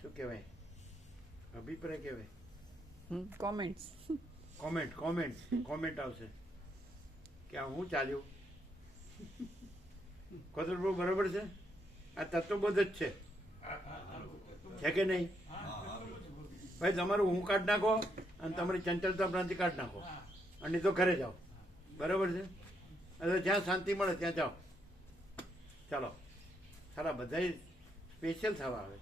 શું કહેવાય, અભિપ્રાય કહેવાય, કોમેન્ટ્સ. કોમેન્ટ આવશે કે આ હું ચાલ્યું. કોતરપ્રભુ બરાબર છે, આ તત્વબોધ જ છે કે નહીં? ભાઈ તમારું હું કાઢ નાખો અને તમારી ચંચલતા ભ્રાંતિ કાઢ નાખો અને તો ઘરે જાઓ. બરાબર છે? હવે જ્યાં શાંતિ મળે ત્યાં જાઓ. ચાલો સારા બધા સ્પેશિયલ થવા આવે.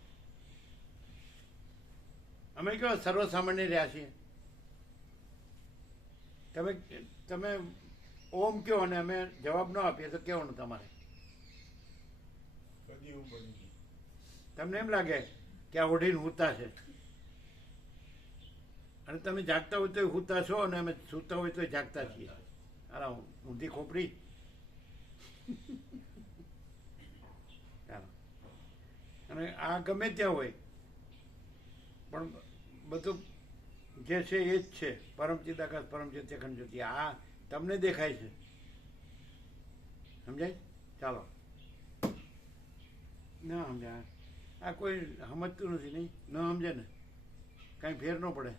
અમે કેવા સર્વસામાન્ય રહ્યા છીએ. તમે ઓમ કહો અને અમે જવાબ ન આપીએ તો કહેવાનું તમારે. તમને એમ લાગે કે આ ઓઢીને હુતા છે અને તમે જાગતા હોય તો હુતા છો અને અમે સૂતા હોય તો જાગતા છીએ. અરે ઊંધી ખોપડી. ચાલો, અને આ ગમે ત્યાં હોય પણ બધું જે છે એ જ છે. પરમચિત આકાશ પરમચિત અખંડ જ્યોતિ. આ તમને દેખાય છે, સમજાય? ચાલો, ના સમજાય, આ કોઈ સમજતું નથી. નહીં ન સમજે ને કાંઈ ફેર ન પડે.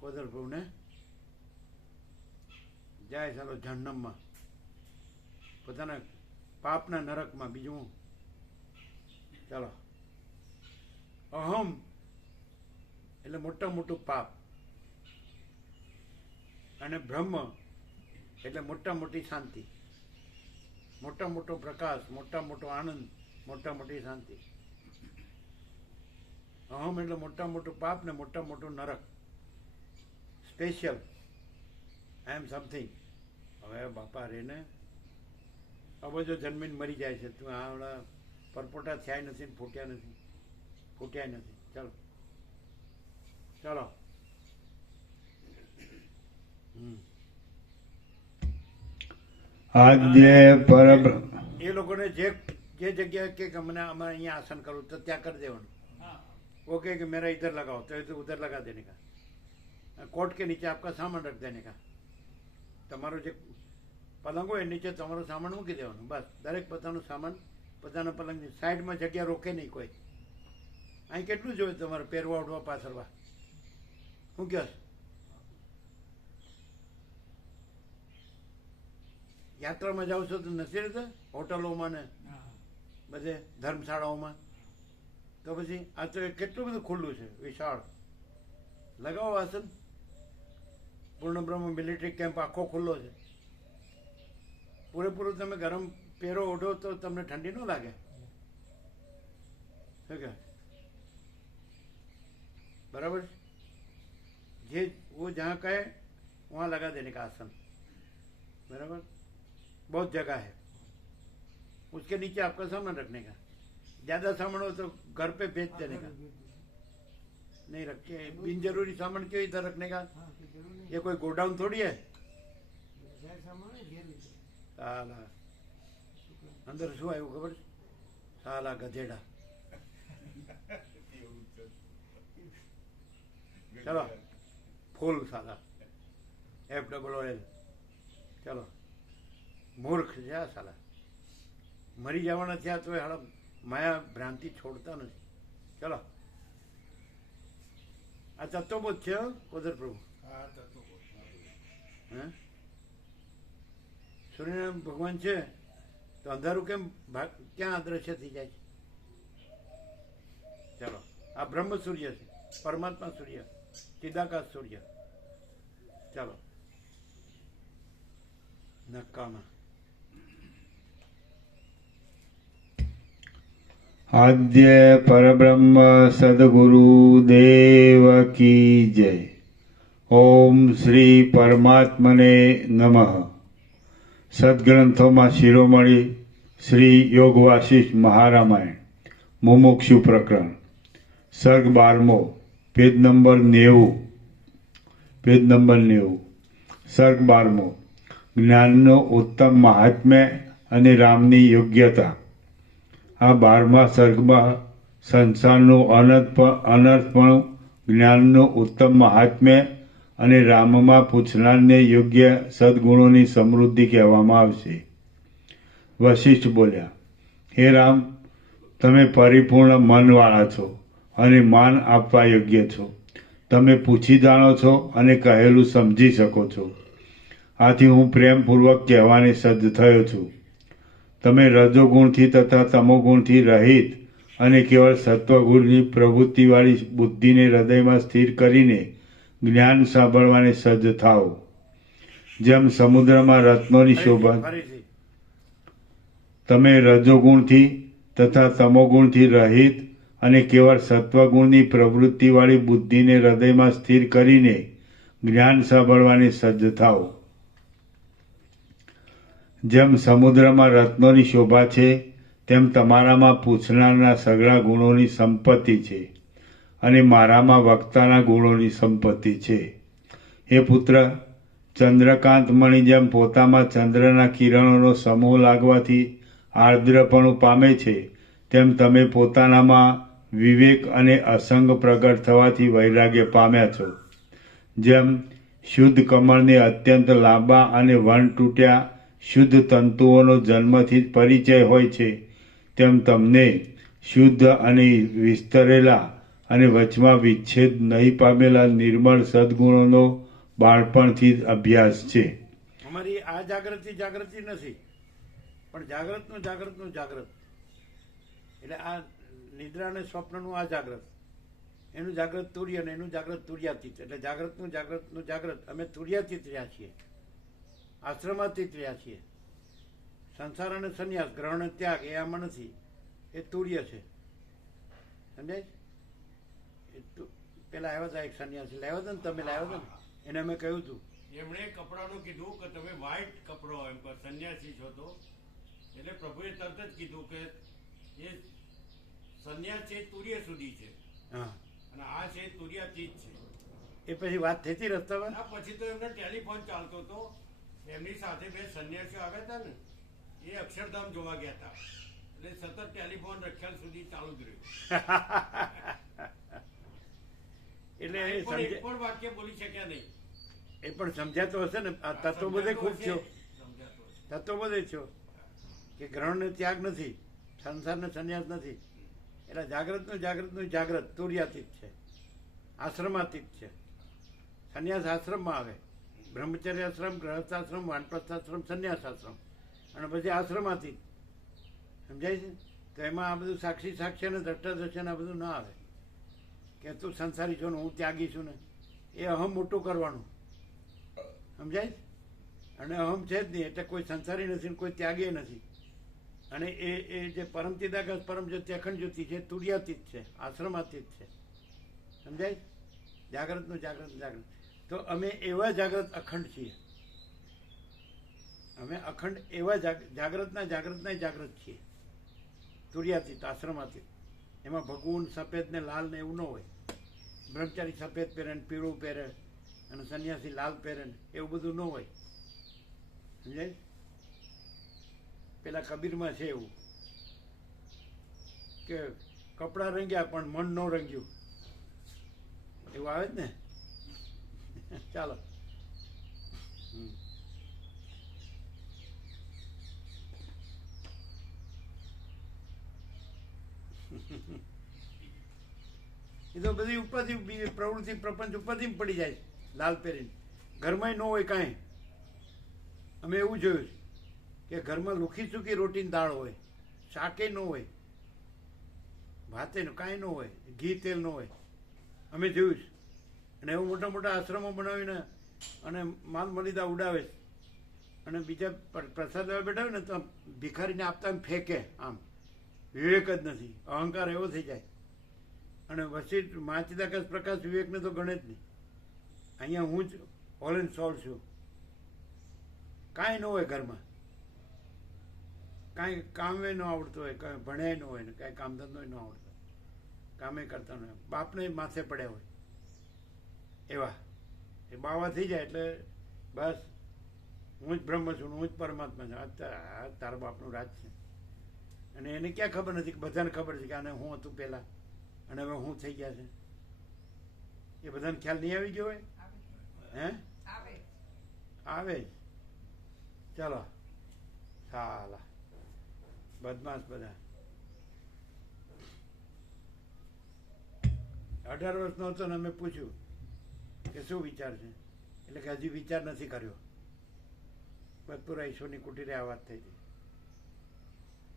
કોદરપ્રભુને જાય ચાલો જહન્નમમાં, પોતાના પાપના નરકમાં. બીજું ચાલો, અહમ એટલે મોટા મોટું પાપ અને બ્રહ્મ એટલે મોટા મોટી શાંતિ, મોટા મોટો પ્રકાશ, મોટા મોટો આનંદ, મોટા મોટી શાંતિ. અહમ એટલે મોટા મોટું પાપ ને મોટા મોટું નરક. Special I am something. હવે બાપા રે ને હવે જો જન્મીને મરી જાય છે. તું આ પરપોટા થયા નથી ને ફૂટ્યા નથી. ચાલો ચાલો. એ લોકોને જે જગ્યાએ કે અમને અમારે અહીંયા આસન કરવું તો ત્યાં કરી દેવાનું. ઓકે कि मेरा इधर लगाओ तो उधर लगा देने का. कोट के नीचे आपका सामान रख देने का. તમારો જે પલંગ હોય નીચે તમારો સામાન મૂકી દેવાનું. બસ દરેક પોતાનું સામાન પોતાના પલંગની સાઈડમાં જગ્યા રોકે નહીં કોઈ. અહીં કેટલું જોયું તમારે પહેરવા ઉઠવા પાછળવા? શું કહો? યાત્રામાં જાઓ છો તો નથી રહેતા હોટલોમાં ને બધે ધર્મશાળાઓમાં? તો પછી આ તો કેટલું બધું ખુલ્લું છે, વિશાળ. લગાવો આસન. પૂર્ણ બ્રહ્મ મિલિટરી કેમ્પ આખો ખુલ્લો છે. પૂરેપૂરું તમે ગરમ પહેરો ઓઢો તો તમને ઠંડી ન લાગે? શું કે बराबर? જે वो जहाँ कहे वहाँ लगा देने का आसन. बराबर? बहुत जगह है. उसके नीचे आपका सामान रखने का. ज्यादा सामान हो तो घर पे बेच देने का. नहीं रखे बिन जरूरी सामान क्यों इधर रखने का? ये कोई गोडाउन थोड़ी है. साला अंदर શું આવ્યું ખબર? સાલા ગધેડા. ચલો ફૂલ સાલા FOOL. ચલો મૂર્ખ છે આ સાલા. મરી જવાના થયા તો હાલ માયા ભ્રાંતિ છોડતા નથી. ચલો આ તત્વબોધ છે કોદરપ્રભુ. હે સૂર્યનારાયણ ભગવાન છે તો અંધારું કેમ ક્યાં અદ્રશ્ય થઈ જાય છે? ચાલો આ બ્રહ્મ સૂર્ય છે, પરમાત્મા સૂર્ય, ચિદાકાશ સૂર્ય. ચાલો નક્કામાં આદ્ય પરબ્રહ્મ સદગુરુ દેવ કી જય. ઓમ શ્રી પરમાત્મને નમઃ. સદગ્રંથોમાં શિરોમણી શ્રી યોગ વાસિષ્ઠ મહારામાયણ મુમુક્ષુ પ્રકરણ સર્ગ 12મો પેજ નંબર 90. સર્ગ 12મો જ્ઞાનનો ઉત્તમ મહાત્મ્ય અને રામની યોગ્યતા. આ 12મા સર્ગમાં સંસારનું અનર્થપણું, જ્ઞાનનું ઉત્તમ મહાત્મ્ય અને રામમાં પૂછનારને યોગ્ય સદગુણોની સમૃદ્ધિ કહેવામાં આવશે. વશિષ્ઠ બોલ્યા, હે રામ, તમે પરિપૂર્ણ મનવાળા છો અને માન આપવા યોગ્ય છો. તમે પૂછી જાણો છો અને કહેલું સમજી શકો છો. આથી હું પ્રેમપૂર્વક કહેવાની સજ્જ થયો છું. તમે રજોગુણથી તથા તમોગુણથી રહિત અને કેવળ સત્વગુણની પ્રવૃત્તિવાળી બુદ્ધિને હૃદયમાં સ્થિર કરીને જ્ઞાન સાંભળવાને સજ્જ થાઓ. જેમ સમુદ્રમાં રત્નોની શોભા. ફરીથી તમે રજોગુણથી તથા તમોગુણથી રહિત અને કેવળ સત્વગુણની પ્રવૃત્તિવાળી બુદ્ધિને હૃદયમાં સ્થિર કરીને જ્ઞાન સાંભળવાને સજ્જ થાઓ. જેમ સમુદ્રમાં રત્નોની શોભા છે તેમ તમારામાં પૂછનારના સઘળા ગુણોની સંપત્તિ છે અને મારામાં વક્તાના ગુણોની સંપત્તિ છે. હે પુત્ર, ચંદ્રકાંત મણિ જેમ પોતામાં ચંદ્રના કિરણોનો સમૂહ લાગવાથી આર્દ્રપણું પામે છે તેમ તમે પોતાનામાં વિવેક અને અસંગ પ્રગટ થવાથી વૈરાગ્ય પામ્યા છો. જેમ શુદ્ધ કમળને અત્યંત લાંબા અને વણ તૂટ્યા શુદ્ધ તંતુઓનો જન્મથી જ પરિચય હોય છે તેમ તમને શુદ્ધ અને વિસ્તરેલા અને વચમાં વિચ્છેદ નહીં પામેલા નિર્મળ સદગુણોનો બાળપણથી જ અભ્યાસ છે. અમારી આ જાગૃતિ નથી, પણ જાગ્રતનું જાગ્રત એટલે આ નિદ્રા અને સ્વપ્નનું આ જાગ્રત, એનું જાગ્રત તુર્ય અને એનું જાગ્રત તુર્યાતીત. એટલે જાગ્રતનું જાગ્રત અમે તુર્યાતીત રહ્યા છીએ, આશ્રમાતીત રહ્યા છીએ. સંસાર અને સંન્યાસ, ગ્રહણ અને ત્યાગ એ આમાં નથી, એ તુર્ય છે. સમજાય? પેલા આવ્યા હતા એક સંન્યાસી લાવ્યા હતા ને, તમે લાવ્યા હતા ને, એને અમે કહ્યું હતું. એમણે કપડાનું કીધું કે તમે વ્હાઈટ કપડો એમ સંન્યાસી છો તો, એટલે પ્રભુએ તરત જ કીધું કે એ સંન્યાસ છે તુર્ય સુધી છે. હા, અને આ છે તુર્યાતીત છે. એ પછી વાત થઈ હતી રસ્તામાં. આ પછી તો એમને ટેલિફોન ચાલતો હતો. એમની સાથે બે સંન્યાસીઓ આવ્યા હતા ને, એ અક્ષરધામ જોવા ગયા હતા, એટલે સતત ટેલિફોન રખ્યાલ સુધી ચાલુ જ રહ્યું. એટલે એક પણ વાક્ય બોલી શક્યા નહીં. એ પણ સમજાતો હશે ને. આ તત્વ બધે ખૂબ થયો, તત્વ બધે થયો કે ગ્રહણ ને ત્યાગ નથી, સંસાર ને સંન્યાસ નથી. એટલે જાગ્રતનું જાગ્રત તુર્યાતીત છે, આશ્રમાતીત છે. સંન્યાસ આશ્રમમાં આવે, બ્રહ્મચર્ય આશ્રમ, ગ્રહસ્થાશ્રમ, વાનપ્રસ્થાશ્રમ, સંન્યાસાશ્રમ, અને પછી આશ્રમાતીત. સમજાય છે? તો એમાં આ બધું સાક્ષી અને દ્રષ્ટાદર્શન આ બધું ના આવે કે તું સંસારી છો ને હું ત્યાગી છું ને. એ અહમ મોટું કરવાનું. સમજાય? અને અહમ છે જ નહીં, એટલે કોઈ સંસારી નથી, કોઈ ત્યાગી નથી. અને એ જે પરમ ચિદાકાશ પરમ જ્યોતિ અખંડ જ્યોતિ છે, તુર્યાતીત છે, આશ્રમાતીત છે. સમજાય? જાગ્રતનું જાગ્રત. તો અમે એવા જાગ્રત અખંડ છીએ. અમે અખંડ એવા જાગ્રતના જાગ્રત છીએ. તુર્યાતીત, આશ્રમાતીત. એમાં ભગવું સફેદ ને લાલ ને એવું ન હોય. બ્રહ્મચારી સફેદ પહેરે ને પીળું પહેરે અને સંન્યાસી લાલ પહેરે ને એવું બધું ન હોય. સમજાય? પેલા કબીરમાં છે એવું કે કપડાં રંગ્યા પણ મન ન રંગ્યું, એવું આવે જ ને. ચાલો. એ તો બધી ઉપાધિ, પ્રવૃત્તિ, પ્રપંચ ઉપાધિ પડી જાય લાલ પહેરીને. ઘરમાં ન હોય કાંઈ. અમે એવું જોયું કે ઘરમાં લુખી સૂકી રોટીની દાળ હોય, શાકે ન હોય, ભાતે કાંઈ ન હોય, ઘી તેલ ન હોય. અમે જોયું છે. અને એવું મોટા મોટા આશ્રમો બનાવીને અને માલ મલિદા ઉડાવે છે. અને બીજા પ્રસાદ લેવા બેઠા હોય ને તો ભિખારીને આપતા એમ ફેંકે. આમ વિવેક જ નથી, અહંકાર એવો થઈ જાય. અને વસીઠ મહાચિદાકાશ પ્રકાશ વિવેકને તો ગણે જ નહીં. અહીંયા હું જ ઓલ એન્ડ સોલ છું. કાંઈ ન હોય ઘરમાં, કાંઈ કામે ન આવડતું હોય, કાંઈ ભણ્યા ન હોય ને કાંઈ કામ ધંધો ન આવડતો, કામે કરતા ન હોય, બાપને માથે પડ્યા હોય એવા. એ બાવા થઈ જાય એટલે બસ હું જ બ્રહ્મ છું, હું જ પરમાત્મા છું. આ તારા બાપનું રાજ છે. અને એને ક્યાં ખબર નથી કે બધાને ખબર છે કે આને હું હતું પહેલાં અને હવે હું થઈ ગયા છે. એ બધાને ખ્યાલ નહીં આવી ગયો હોય? હે? આવે. ચાલો, સાલા બદમાશ બધા. 18 વર્ષનો હતો ને અમે પૂછ્યું કે શું વિચાર છે, એટલે કે હજી વિચાર નથી કર્યો. બસ પૂરા ઈશ્વરની કુટીરે આ વાત થઈ હતી.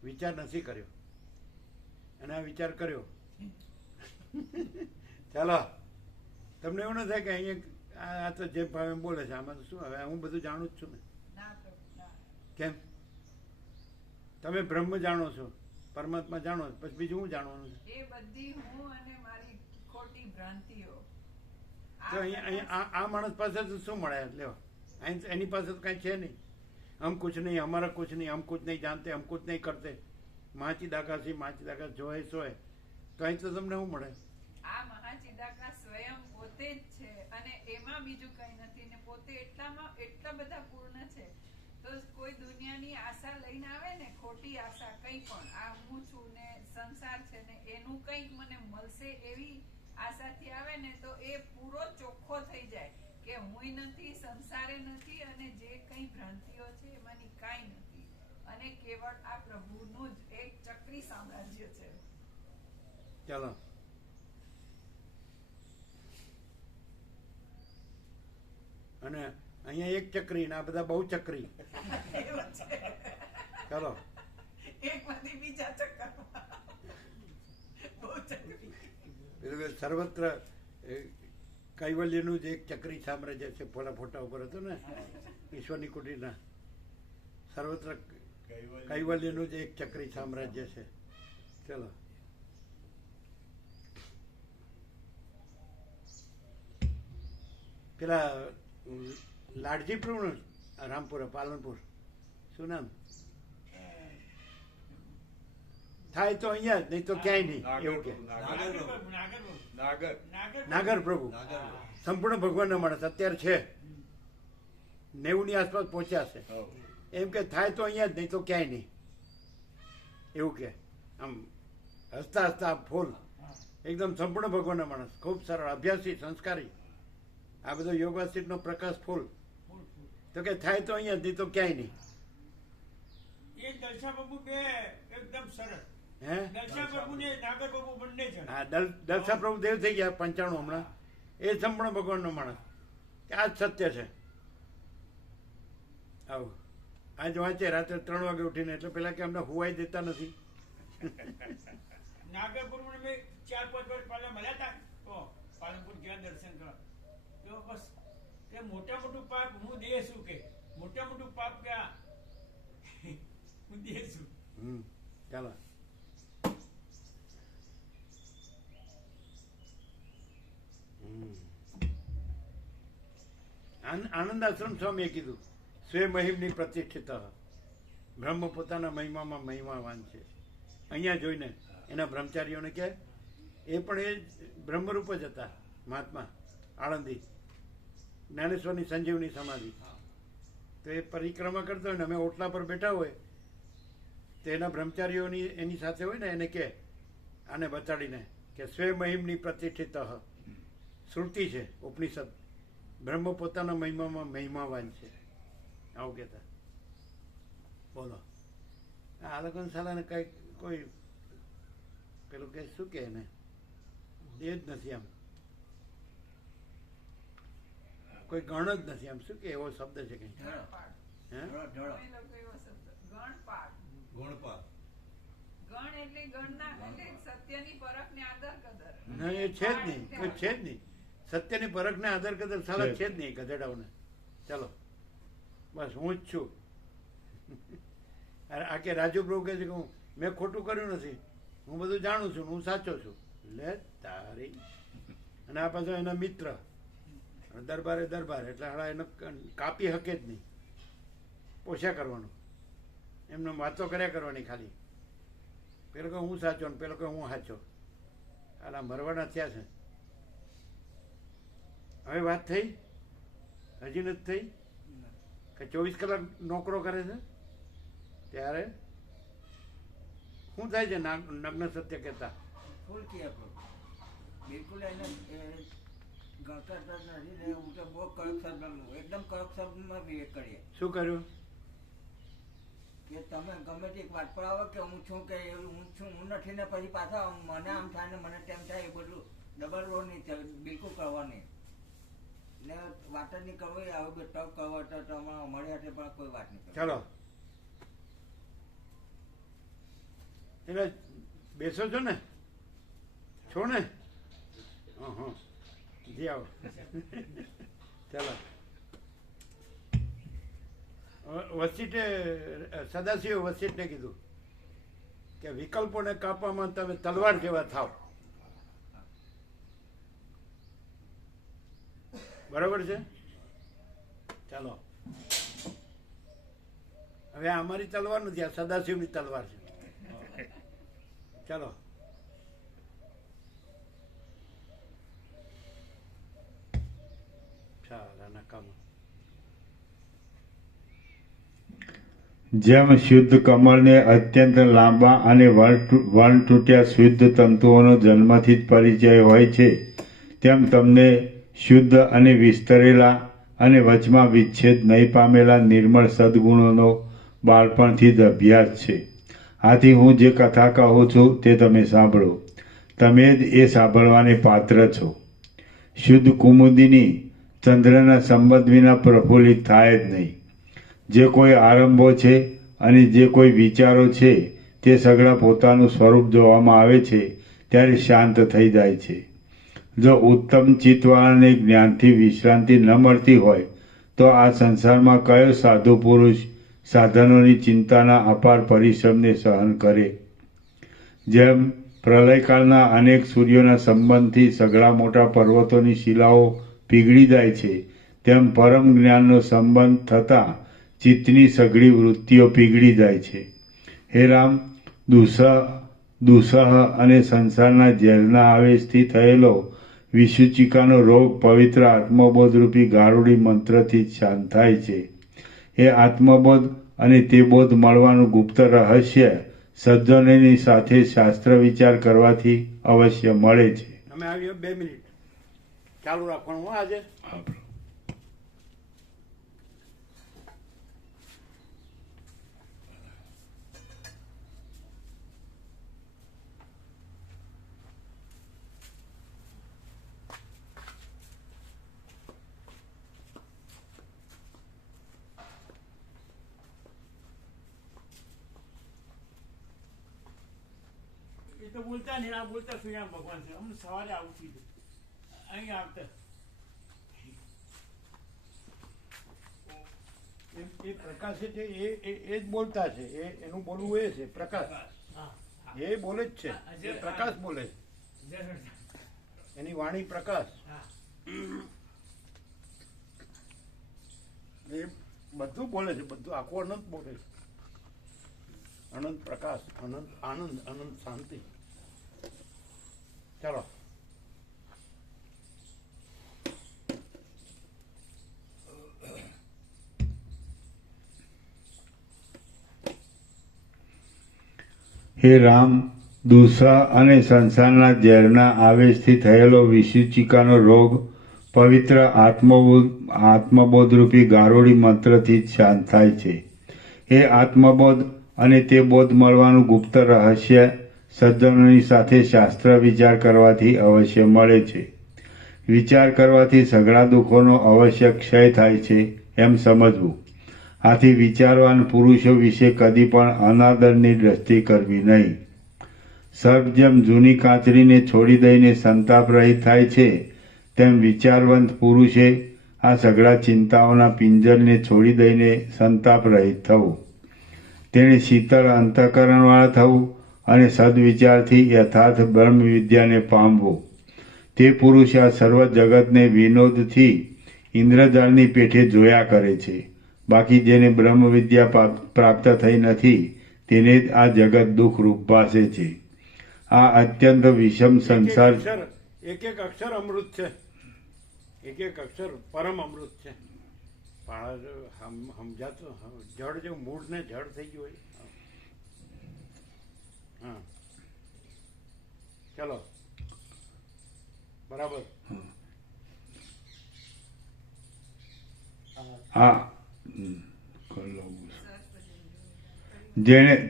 વિચાર નથી કર્યો અને આ વિચાર કર્યો. ચાલો, તમને એવું ન થાય કે અહીંયા આ તો જે ભાવે એમ બોલે છે, આમાં તો શું હવે હું બધું જાણું જ છું ને. કેમ? તમે બ્રહ્મ જાણો છો, પરમાત્મા જાણો છો, પછી બીજું હું જાણવાનું છે? એ બધી હું અને મારી ખોટી ભ્રાંતિઓ. તો અહીંયા આ માણસ પાસે તો શું મળે? લેવા અહીં એની પાસે તો કાંઈ છે નહીં. હમ કુછ નહીં, હમારા કુછ નહીં, હમ કુછ નહીં જાણતે, હમ કુછ નહીં કરતે, માચી દાકા જોય સોય. તો અહીં તો તમને શું મળે? આ મહાચિદાકા સ્વયં પોતે જ છે અને એમાં બીજું કઈ નથી ને પોતે એટલા બધા પૂર્ણ છે. તો કોઈ દુનિયાની આશા લઈને આવે ને, ખોટી આશા કઈ પણ, આ હું છું ને સંસાર છે ને એનું કંઈક મને મળશે એવી આશાથી આવે ને, તો એ પૂરો ચોખ્ખો થઈ જાય કે હુંય નથી, સંસારે નથી અને જે કઈ ભ્રાંતિઓ છે એમાંની કાંઈ નથી અને કેવળ આ પ્રભુનું જ એક ચક્રી સામ્રાજ્ય છે. ચાલો, અને અહીંયા એક ચક્રી ને આ બધા બહુ ચક્રી. એવું છે. ચાલો, એકમાંથી બીજા ચક્કરમાં. બહુ ચક્રી. એટલે સર્વત્ર કૈવલ્યનું જે એક ચક્રી સામ્રાજ્ય છે, ફોટા ઉપર હતું ને ઈશ્વરની કુટીરના, સર્વત્ર કૈવલ્યનું જે એક ચક્રી સામ્રાજ્ય છે. ચલો, પેલા લાડજી પ્રભુ રામપુરા પાલનપુર, શું નામ? થાય તો અહીંયા જ, નહીં તો ક્યાંય નહીં, એવું કે નાગર પ્રભુ સંપૂર્ણ ભગવાનના માણસ અત્યારે છે, 90 ની આસપાસ પહોંચ્યા છે. એમ કે થાય તો અહીંયા જ, નહીં તો ક્યાંય નહીં, એવું કે. આમ હસતા હસતા ફૂલ એકદમ સંપૂર્ણ ભગવાનના માણસ, ખૂબ સરળ, અભ્યાસી, સંસ્કારી. આ બધો યોગાસિતનો પ્રકાશ ફૂલ. તો કે થાય તો અહીંયા જ, નહીં તો ક્યાંય નહીં. એ દર્શા બાબુ બે એકદમ સરસ. હે? દર્શા બાબુ ને નાગર બાબુ બંને છે. હા, દર્શા પ્રભુ દેવ થઈ ગયા 95 હમણાં. એ સંપૂર્ણ ભગવાનનો માણસ, કે આ જ સત્ય છે. આવું આજ વાંચે રાત્રે 3 વાગે ઉઠીને, એટલે પેલા કે અમને હુવાઈ દેતા નથી. નાગર બાબુ ને મેં 4-5 વર્ષ પહેલા મળ્યા હતા, તો પાલનપુર ગયા દર્શન કરવા. તો બસ એ મોટું પાપ હું દેશું, કે મોટું પાપ ક્યાં હું દેશું. ચાલો, આનંદ આશ્રમ સ્વામીએ કીધું, સ્વે મહિમની પ્રતિષ્ઠિત, બ્રહ્મ પોતાના મહિમામાં મહિમાવાન છે. અહીંયા જોઈને એના બ્રહ્મચારીઓને કહે, એ પણ એ બ્રહ્મરૂપ જ હતા. મહાત્મા આળંદી, જ્ઞાનેશ્વરની સંજીવની સમાધિ. તો એ પરિક્રમા કરતો હોય ને, અમે ઓટલા પર બેઠા હોય તો એના બ્રહ્મચારીઓની એની સાથે હોય ને, એને કહે, આને બતાડીને કે સ્વે મહિમની પ્રતિષ્ઠિત, શ્રુતિ છે ઉપનિષદ, બ્રહ્મ પોતાના મહિમામાં મહિમાવાન છે, આવું કહેતા. બોલો, આ લોકોને સાલાને કઈ કોઈ પેલું કે શું કે એને એ જ નથી, આમ કોઈ ગણ જ નથી, આમ શું કે એવો શબ્દ છે કઈ? ગણપાઠ. હે? અમે લોકો એવો શબ્દ ગણપાઠ. ગણ એટલે ગણના એટલે સત્યની પરખને આદર કદર. ના, એ છે જ નહીં, કોઈ છે જ નહીં. સત્યની પરખને આદર કદર સાલા છે જ નહીં ગધેડાઓને. ચાલો, બસ હું જ છું. આ કે રાજુ પ્રભુ કહે છે કે મેં ખોટું કર્યું નથી, હું બધું જાણું છું, હું સાચો છું. લે તારી. અને આ પાછો એના મિત્ર દરબાર, એટલે હાડા એને કાપી હકે જ નહીં. પોષ્યા કરવાનું, એમને વાતો કર્યા કરવાની ખાલી. પેલો કે હું સાચો ને પેલો કે હું સાચો. હાલા મરવાના થયા છે. હવે વાત થઈ? હજી નથી થઈ કે 24 કલાક નોકરો કરે છે? ત્યારે શું થાય છે નગ્ન સત્ય કહેતા? ફૂલ કિયા બિલકુલ એને ગણતર નથી ને, હું તો બહુ કડક શબ્દમાં, એકદમ કડક શબ્દમાં વિવેક કરીએ. શું કર્યું? કે તમે ગમે તે વાત પર આવો કે હું છું, કે હું છું, હું નથી ને પછી પાછા મને આમ થાય ને મને તેમ થાય, એ બધું ડબલ રોડ નહીં ચાલે, બિલકુલ કરવા નહીં. ને વાત જ નહીં કરવી, આવું બે ટક કરવા તો અમારી હાથે પણ કોઈ વાત નહીં કરવી. ચાલો એટલે બેસો છો ને, છો ને? હા જી આવો. ચાલો વસીટે સદાશિવ વસીટને કીધું કે વિકલ્પોને કાપવામાં તમે તલવાર જેવા થાવ. બરાબર છે? ચાલો હવે આ અમારી તલવાર નથી, આ સદાશિવની તલવાર છે. ચાલો સારા કામ. જેમ શુદ્ધ કમળને અત્યંત લાંબા અને વણતૂટ્યા શુદ્ધ તંતુઓનો જન્મથી જ પરિચય હોય છે, તેમ તમને શુદ્ધ અને વિસ્તરેલા અને વચમાં વિચ્છેદ નહીં પામેલા નિર્મળ સદગુણોનો બાળપણથી જ અભ્યાસ છે. આથી હું જે કથા કહું છું તે તમે સાંભળો. તમે જ એ સાંભળવાને પાત્ર છો. શુદ્ધ કુમુદિની ચંદ્રના સંબંધ વિના પ્રફુલ્લિત થાય જ નહીં. જે કોઈ આરંભો છે અને જે કોઈ વિચારો છે તે સગળા પોતાનું સ્વરૂપ જોવામાં આવે છે ત્યારે શાંત થઈ જાય છે. જો ઉત્તમ ચિત્તવાળાને જ્ઞાનથી વિશ્રાંતિ ન મળતી હોય તો આ સંસારમાં કયો સાધુ પુરુષ સાધનોની ચિંતાના અપાર પરિશ્રમને સહન કરે? જેમ પ્રલયકાળના અનેક સૂર્યોના સંબંધથી સગળા મોટા પર્વતોની શિલાઓ પીગળી જાય છે, તેમ પરમ જ્ઞાનનો સંબંધ થતાં ચિત્તની સઘળી વૃત્તિઓ પીગળી જાય છે. હે રામ, દુઃસહ અને સંસારના ઝેરના આવેશથી થયેલો વિસૂચિકાનો રોગ પવિત્ર આત્મબોધરૂપી ગારુડી મંત્રથી જ શાંત થાય છે. એ આત્મબોધ અને તે બોધ મળવાનું ગુપ્ત રહસ્ય સજ્જનોની સાથે શાસ્ત્ર વિચાર કરવાથી અવશ્ય મળે છે. અમે આવીએ 2 મિનિટ ચાલુ રાખવાનું આજે. એ તો બોલતા નહીં, આ બોલતા શ્રીરામ ભગવાન છે. અમને સવારે આવું થયું અહીં આવતા એ પ્રકાશ છે એ જ બોલતા છે. એનું બોલવું એ છે પ્રકાશ. એ બોલે જ છે, એ પ્રકાશ બોલે છે. એની વાણી પ્રકાશ. એ બધું બોલે છે, બધું આખું અનંત બોલે છે. અનંત પ્રકાશ, અનંત આનંદ, અનંત શાંતિ. ચાલો હે રામ, દુઃસહ અને સંસારના ઝેરના આવેશથી થયેલો વિસૂચિકાનો રોગ પવિત્ર આત્મબોધરૂપી ગારુડી મંત્રથી જ શાંત થાય છે. એ આત્મબોધ અને તે બોધ મળવાનું ગુપ્ત રહસ્ય સજ્જનોની સાથે શાસ્ત્ર વિચાર કરવાથી અવશ્ય મળે છે. વિચાર કરવાથી સઘળા દુઃખોનો અવશ્ય ક્ષય થાય છે એમ સમજવું. આથી વિચારવાન પુરુષો વિશે કદી પણ અનાદરની દ્રષ્ટિ કરવી નહીં. સર્પ જેમ જૂની કાંચરીને છોડી દઈને સંતાપ રહિત થાય છે, તેમ વિચારવંત પુરુષે આ સઘળા ચિંતાઓના પિંજરને છોડી દઈને સંતાપ રહિત થવું. તેણે શીતળ અંતઃકરણવાળા થવું અને સદવિચારથી યથાર્થ બ્રહ્મ વિદ્યાને પામવું. તે પુરુષ આ સર્વ જગતને વિનોદથી ઇન્દ્રજાળની પેઠે જોયા કરે છે. બાકી જેને બ્રહ્મ વિદ્યા પ્રાપ્ત થઈ નથી તેને જ આ જગત દુઃખરૂપ ભાસે છે. આ અત્યંત વિષમ સંસાર એક એક અક્ષર અમૃત છે. એક એક અક્ષર પરમ અમૃત છે. સમજાતું જળ જેવું મૂળ ને જળ થઈ ગયું હોય. હા ચલો બરાબર.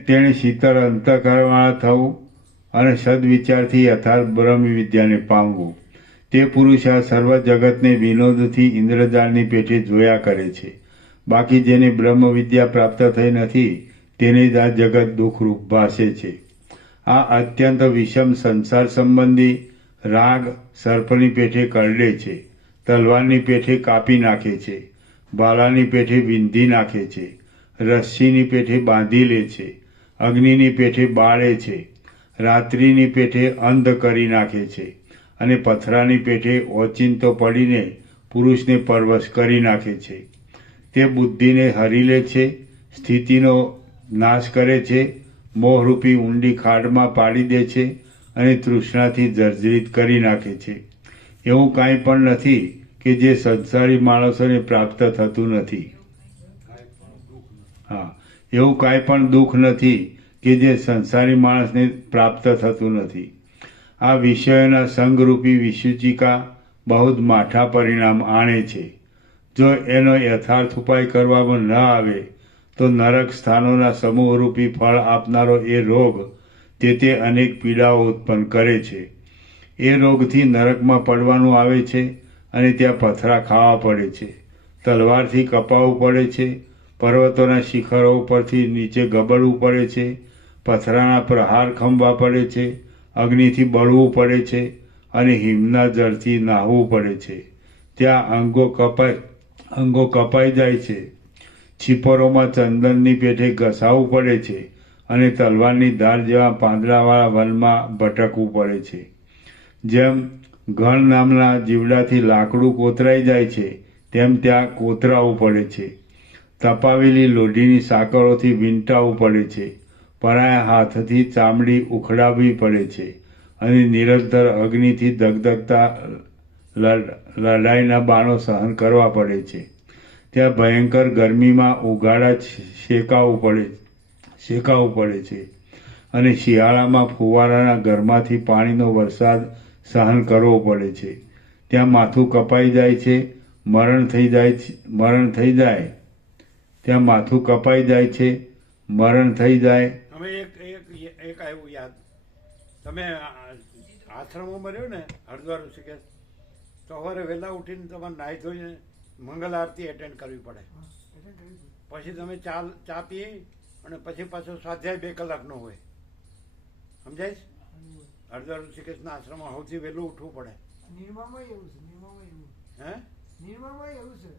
તેણે શીતળ અંતઃકરણવાળા થવું અને સદવિચારથી યથાર્થ બ્રહ્મ વિદ્યાને પામવું. તે પુરુષ આ સર્વ જગતને વિનોદથી ઇન્દ્રજાળની પેઠે જોયા કરે છે. બાકી જેને બ્રહ્મ વિદ્યા પ્રાપ્ત થઈ નથી તેને જ આ જગત દુઃખરૂપ ભાસે છે. આ અત્યંત વિષમ સંસાર સંબંધી રાગ સર્પની પેઠે કરડે છે, તલવારની પેઠે કાપી નાખે છે, ભાલાની પેઠે વિંધી નાખે છે, રસ્સીની પેઠે બાંધી લે છે, અગ્નિની પેઠે બાળે છે, રાત્રિની પેઠે અંધ કરી નાખે છે અને પથરાની પેઠે ઓચિંતો પડીને પુરુષને પરવશ કરી નાખે છે. તે બુદ્ધિને હરી લે છે, સ્થિતિનો નાશ કરે છે, મોહરૂપી ઊંડી ખાડમાં પાડી દે છે અને તૃષ્ણાથી જર્જરિત કરી નાખે છે. એવું કાંઈ પણ નથી કે જે સંસારી માણસોને પ્રાપ્ત થતું નથી. એવું કાંઈ પણ દુઃખ નથી કે જે સંસારી માણસને પ્રાપ્ત થતું નથી. આ વિષયોના સંગરૂપી વિસૂચિકા બહુ જ માઠા પરિણામ આણે છે. જો એનો યથાર્થ ઉપાય કરવામાં ન આવે તો નરક સ્થાનોના સમૂહરૂપી ફળ આપનારો એ રોગ તે અનેક પીડાઓ ઉત્પન્ન કરે છે. એ રોગથી નરકમાં પડવાનું આવે છે અને ત્યાં પથરા ખાવા પડે છે, તલવારથી કપાવવું પડે છે, પર્વતોના શિખરો ઉપરથી નીચે ગબડવું પડે છે, પથરાના પ્રહાર ખંભવા પડે છે, અગ્નિથી બળવું પડે છે અને હિમના જળથી નાહવું પડે છે. ત્યાં અંગો કપાઈ જાય છે, છીપરોમાં ચંદનની પેઠે ઘસાવવું પડે છે અને તલવારની ધાર જેવા પાંદડાવાળા વનમાં ભટકવું પડે છે. જેમ ઘણ નામના જીવડાથી લાકડું કોતરાઈ જાય છે તેમ ત્યાં કોતરાવું પડે છે. તપાવેલી લોઢીની સાંકળોથી વીંટાવવું પડે છે, પરાયા હાથથી ચામડી ઉખડાવવી પડે છે અને નિરંતર અગ્નિથી ધગધગતા લડાઈના બાણો સહન કરવા પડે છે. ત્યાં ભયંકર ગરમીમાં ઉઘાડા શેકાવવું પડે છે અને શિયાળામાં ફુવારાના ઘરમાંથી પાણીનો વરસાદ સહન કરવો પડે છે. ત્યાં માથું કપાઈ જાય છે, મરણ થઈ જાય. ત્યાં માથું કપાઈ જાય છે, મરણ થઈ જાય. હવે એક આવ્યું યાદ. તમે આશ્રમોમાં રહ્યો ને હરિદ્વાર ઋષિકેશ, સવારે વહેલા ઉઠીને તમારે નાહી ધોઈને મંગલ આરતી એટેન્ડ કરવી પડે. પછી તમે ચા પી અને પછી પાછો સ્વાધ્યાય 2 કલાકનો હોય. સમજાય? હરિદ્વાર ઋષિકેશના આશ્રમમાં સૌથી વહેલું ઉઠવું પડે. નિર્મામાં એવું છે. હે? નિર્મામાં એવું છે.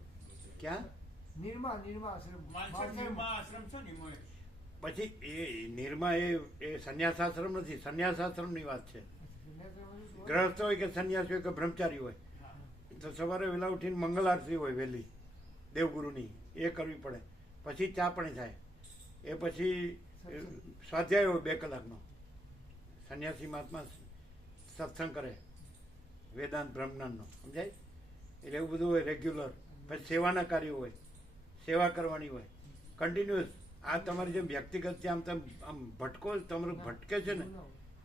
ક્યાં? નિર્મા આશ્રમ. આશ્રમ છે ને એમાં. પછી એ નિર્મા એ સંન્યાસાશ્રમ નથી, સંન્યાસાશ્રમની વાત છે. ગ્રહસ્થ હોય કે સંન્યાસી હોય કે બ્રહ્મચારી હોય તો સવારે વહેલા ઉઠીને મંગલ આરતી હોય વહેલી દેવગુરુની, એ કરવી પડે. પછી ચા પાણી થાય, એ પછી સ્વાધ્યાય હોય 2 કલાકનો. સંન્યાસી મહાત્મા સત્સંગ કરે વેદાંત બ્રહ્મજ્ઞાનનો. સમજાય? એટલે એવું બધું હોય રેગ્યુલર. પછી સેવાના કાર્યો હોય, સેવા કરવાની હોય કન્ટિન્યુઅસ. આ તમારી જેમ વ્યક્તિગત જે આમ ભટકો તમારું ભટકે છે ને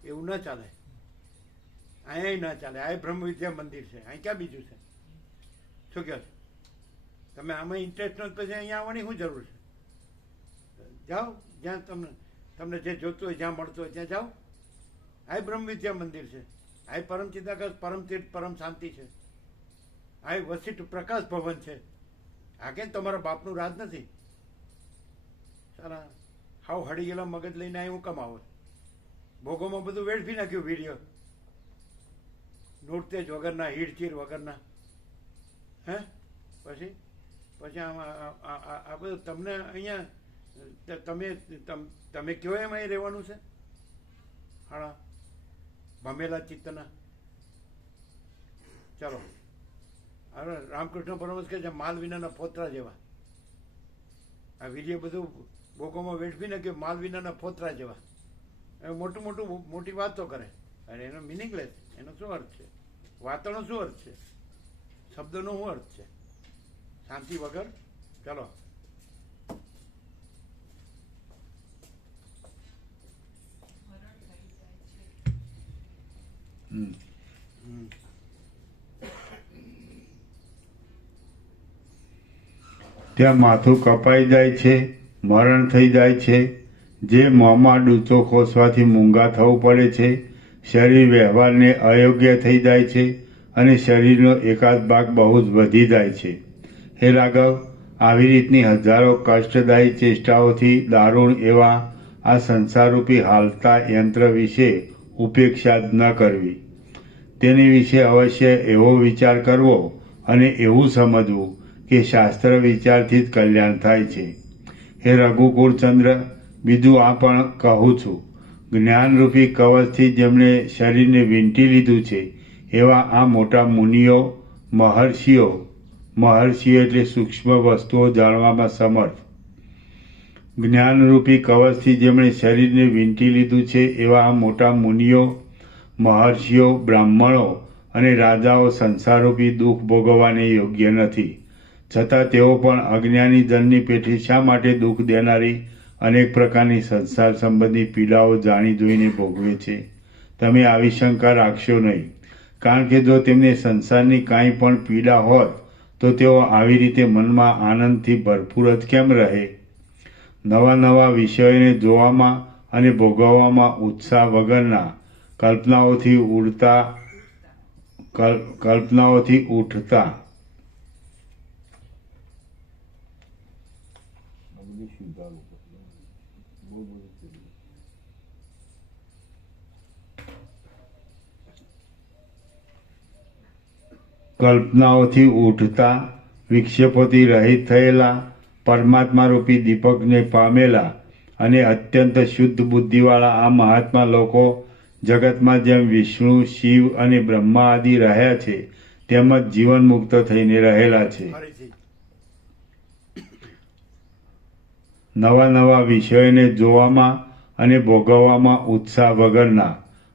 એવું ન ચાલે. અહીંયા ના ચાલે. આ બ્રહ્મ વિદ્યા મંદિર છે, અહીં ક્યાં બીજું છે? શું કહો છો તમે? આમાં ઇન્ટરેસ્ટ નથી પછી અહીંયા આવવાની શું જરૂર છે? જાઓ જ્યાં તમને જે જોતું હોય, જ્યાં મળતું હોય ત્યાં જાઓ. આ બ્રહ્મ વિદ્યા મંદિર છે, આ પરમ ચિદાકાશ, પરમ તીર્થ, પરમ શાંતિ છે, આ વસિષ્ઠ પ્રકાશ ભવન છે. આ કે તમારા બાપનું રાજ નથી. સારા હાવ હળી ગયેલા મગજ લઈને અહીં હું કમાવો. ભોગોમાં બધું વેડફી નાખ્યું. વિડીયો નોટતેજ વગરના, હીડચીર વગરના. હે? પછી આમાં આ બધું તમને અહીંયા તમે કયો એમ અહીં રહેવાનું છે? હાડા ભમેલા ચિત્તના. ચાલો હવે રામકૃષ્ણ પરમહંસ કહે છે માલ વિનાના ફોતરા જેવા. આ વિડીયો બધું ભોગોમાં વેઠવી નાખ્યું, માલ વિનાના ફોતરા જેવા. મોટી વાતો કરે. અરે એનો મિનિંગલેસ. એનો શું અર્થ છે? વાતોનો શું અર્થ છે? શબ્દનો શું અર્થ છે? શાંતિ વગર. ચલો ત્યાં માથું કપાઈ જાય છે, મરણ થઈ જાય છે, જે મોંમાં ડૂચો ખોસવાથી મૂંગા થવું પડે છે, શરીર વ્યવહારને અયોગ્ય થઈ જાય છે અને શરીરનો એકાદ ભાગ બહુ જ વધી જાય છે. હે રાઘવ, આવી રીતની હજારો કષ્ટદાયી ચેષ્ટાઓથી દારૂણ એવા આ સંસારરૂપી હાલતા યંત્ર વિશે ઉપેક્ષા જ ન કરવી. તેની વિશે અવશ્ય એવો વિચાર કરવો અને એવું સમજવું કે શાસ્ત્ર વિચારથી જ કલ્યાણ થાય છે. હે રઘુકુળચંદ્ર, બીજું આ પણ કહું છું, જ્ઞાનરૂપી કવચથી જેમણે શરીરને વીંટી લીધું છે એવા આ મોટા મુનિઓ, મહર્ષિઓ એટલે સૂક્ષ્મ વસ્તુઓ જાણવામાં સમર્થ, જ્ઞાનરૂપી કવચથી જેમણે શરીરને વીંટી લીધું છે એવા આ મોટા મુનિઓ, મહર્ષિઓ, બ્રાહ્મણો અને રાજાઓ સંસારરૂપી દુઃખ ભોગવવાને યોગ્ય નથી, છતાં તેઓ પણ અજ્ઞાની જનની પેઠે શા માટે દુઃખ દેનારી અનેક પ્રકારની સંસાર સંબંધી પીડાઓ જાણી જોઈને ભોગવે છે? તમે આવી શંકા રાખશો નહીં, કારણ કે જો તેમને સંસારની કાંઈ પણ પીડા હોત તો તેઓ આવી રીતે મનમાં આનંદથી ભરપૂર જ કેમ રહે? નવા નવા વિષયોને જોવામાં અને ભોગવવામાં ઉત્સાહ વગરના કલ્પનાઓથી ઉઠતા વિક્ષેપોથી રહિત થયેલા પરમાત્મારૂપી દીપકને પામેલા અને અત્યંત શુદ્ધ બુદ્ધિવાળા આ મહાત્મા લોકો જગતમાં જેમ વિષ્ણુ, શિવ અને બ્રહ્મા આદિ રહ્યા છે તેમ જ જીવન મુક્ત થઈને રહેલા છે. ફરીથી નવા નવા વિષયોને જોવામાં અને ભોગવવામાં ઉત્સાહ વગરના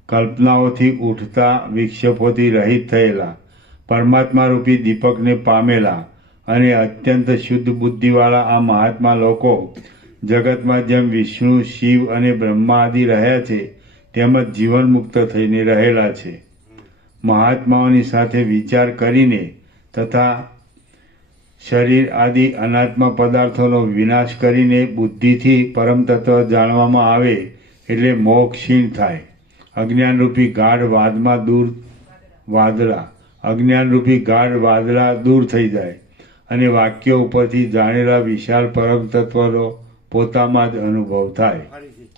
કલ્પનાઓથી ઉઠતા વિક્ષેપોથી રહિત થયેલા પરમાત્મારૂપી દીપકને પામેલા અને અત્યંત શુદ્ધ બુદ્ધિવાળા આ મહાત્મા લોકો જગતમાં જેમ વિષ્ણુ, શિવ અને બ્રહ્મા આદિ રહ્યા છે તેમ જ જીવન મુક્ત થઈને રહેલા છે. મહાત્માઓની સાથે વિચાર કરીને તથા શરીર આદિ અનાત્મ પદાર્થોનો વિનાશ કરીને બુદ્ધિથી પરમતત્વ જાણવામાં આવે એટલે મોક્ષ ક્ષીણ થાય. અજ્ઞાનરૂપી ગાઢ વાદળા દૂર થઈ જાય અને વાક્યો ઉપરથી જાણેલા વિશાળ પરમ તત્વનો પોતામાં જ અનુભવ થાય. ફરીથી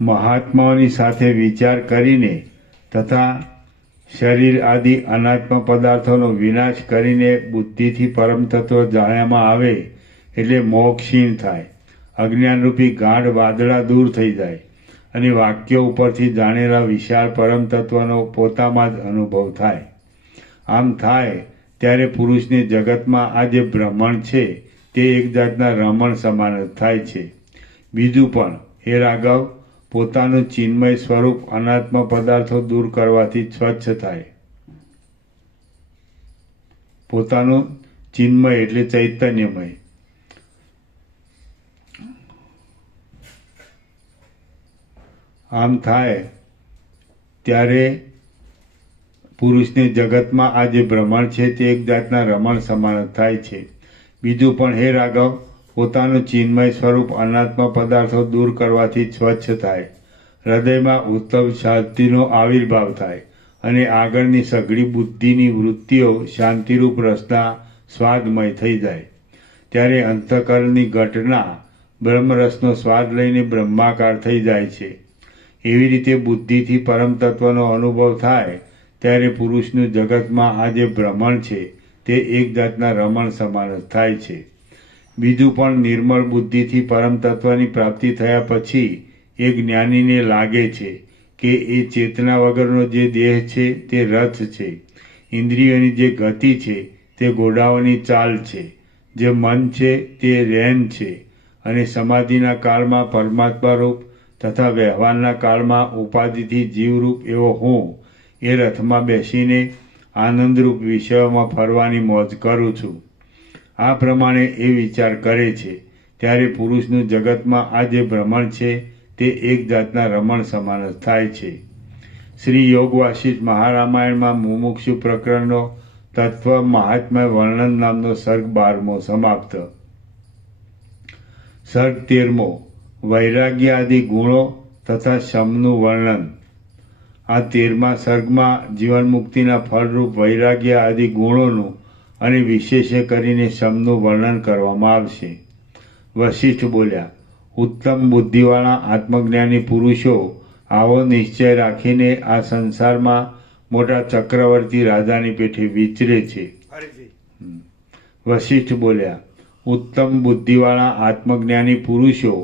મહાત્માઓની સાથે વિચાર કરીને તથા શરીર આદિ અનાત્મ પદાર્થોનો વિનાશ કરીને બુદ્ધિથી પરમ તત્વ જાણ્યામાં આવે એટલે મોક્ષ ક્ષીણ થાય. અજ્ઞાનરૂપી ગાઢ વાદળા દૂર થઈ જાય અને વાક્યો ઉપરથી જાણેલા વિશાળ પરમ તત્વનો પોતામાં જ અનુભવ થાય. આમ થાય ત્યારે પુરુષને જગતમાં આ જે ભ્રમણ છે તે એક જાતના રમણ સમાન જ થાય છે. બીજું પણ, હે રાઘવ, પોતાનું ચિન્મય સ્વરૂપ અનાત્મ પદાર્થો દૂર કરવાથી સ્વચ્છ થાય. પોતાનું ચિન્મય એટલે ચૈતન્યમય. આમ થાય ત્યારે પુરુષને જગતમાં આ જે ભ્રમણ છે તે એક જાતના રમણ સમાન જ થાય છે. બીજું પણ, હે રાઘવ, પોતાનું ચિન્મય સ્વરૂપ અનાત્મ પદાર્થો દૂર કરવાથી સ્વચ્છ થાય. હૃદયમાં ઉત્તમ શાંતિનો આવિર્ભાવ થાય અને આગળની સઘળી બુદ્ધિની વૃત્તિઓ શાંતિરૂપ રસના સ્વાદમય થઈ જાય. ત્યારે અંતઃકરણની ઘટના બ્રહ્મરસનો સ્વાદ લઈને બ્રહ્માકાર થઈ જાય છે. એવી રીતે બુદ્ધિથી પરમ તત્વનો અનુભવ થાય ત્યારે પુરુષનું જગતમાં આ જે ભ્રમણ છે તે એક જાતના રમણ સમાન જ થાય છે. બીજું પણ, નિર્મળ બુદ્ધિથી પરમ તત્વની પ્રાપ્તિ થયા પછી એ જ્ઞાનીને લાગે છે કે એ ચેતના વગરનો જે દેહ છે તે રથ છે, ઇન્દ્રિયોની જે ગતિ છે તે ઘોડાઓની ચાલ છે, જે મન છે તે રેન છે અને સમાધિના કાળમાં પરમાત્મા રૂપ તથા વ્યવહારના કાળમાં ઉપાધિથી જીવરૂપ એવો હું એ રથમાં બેસીને આનંદરૂપ વિષયોમાં ફરવાની મોજ કરું છું. આ પ્રમાણે એ વિચાર કરે છે ત્યારે પુરુષનું જગતમાં આ જે ભ્રમણ છે તે એક જાતના રમણ સમાન જ થાય છે. શ્રી યોગ વાસિષ્ઠ મહારામાયણમાં મુમુક્ષુ પ્રકરણનો તત્વ મહાત્મ્ય વર્ણન નામનો સર્ગ 12મો સમાપ્ત. સર્ગ 13મો વૈરાગ્ય આદિ ગુણો તથા શમનું વર્ણન. આ 13મા સર્ગમાં જીવન મુક્તિના ફળરૂપ વૈરાગ્ય આદિ ગુણોનું અને વિશેષે કરીને શમનું વર્ણન કરવામાં આવશે. વશિષ્ઠ બોલ્યા, ઉત્તમ બુદ્ધિવાળા આત્મજ્ઞાની પુરુષો આવો નિશ્ચય રાખીને આ સંસારમાં મોટા ચક્રવર્તી રાજાની પેઠે વિચરે છે. ફરીથી વશિષ્ઠ બોલ્યા, ઉત્તમ બુદ્ધિવાળા આત્મજ્ઞાની પુરુષો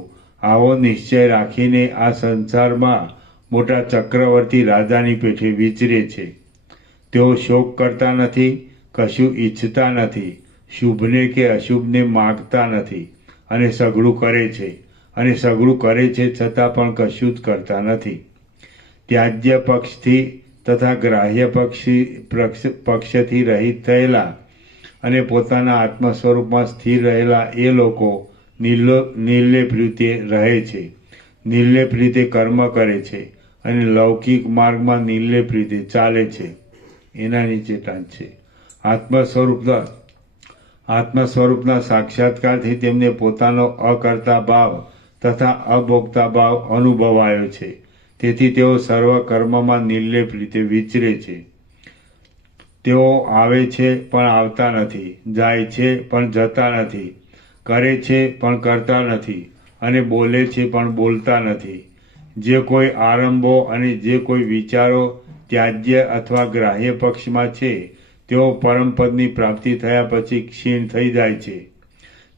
આવો નિશ્ચય રાખીને આ સંસારમાં મોટા ચક્રવર્તી રાજાની પેઠે વિચરે છે. તેઓ શોક કરતા નથી, કશું ઈચ્છતા નથી, શુભને કે અશુભને માગતા નથી, અને સઘળું કરે છે, અને સઘળું કરે છે છતાં પણ કશું જ કરતા નથી. ત્યાજ્ય પક્ષથી તથા ગ્રાહ્ય પક્ષથી રહિત થયેલા અને પોતાના આત્મ સ્વરૂપમાં સ્થિર રહેલા એ લોકો નિર્લેપ રીતે રહે છે, નિર્લેપ રીતે કર્મ કરે છે અને લૌકિક માર્ગમાં નિર્લેપ રીતે ચાલે છે. એના નીચે ટાંચ છે. આત્મ સ્વરૂપના સાક્ષાત્કારથી તેમને પોતાનો અકર્તા ભાવ તથા અભોગતા ભાવ અનુભવાયો છે. તેથી તેઓ સર્વ કર્મમાં નિર્લેપ રીતે વિચરે છે. તેઓ આવે છે પણ આવતા નથી, જાય છે પણ જતા નથી, કરે છે પણ કરતા નથી, અને બોલે છે પણ બોલતા નથી. જે કોઈ આરંભો અને જે કોઈ વિચારો ત્યાજ્ય અથવા ગ્રાહ્ય પક્ષમાં છે તેઓ પરમપદની પ્રાપ્તિ થયા પછી ક્ષીણ થઈ જાય છે.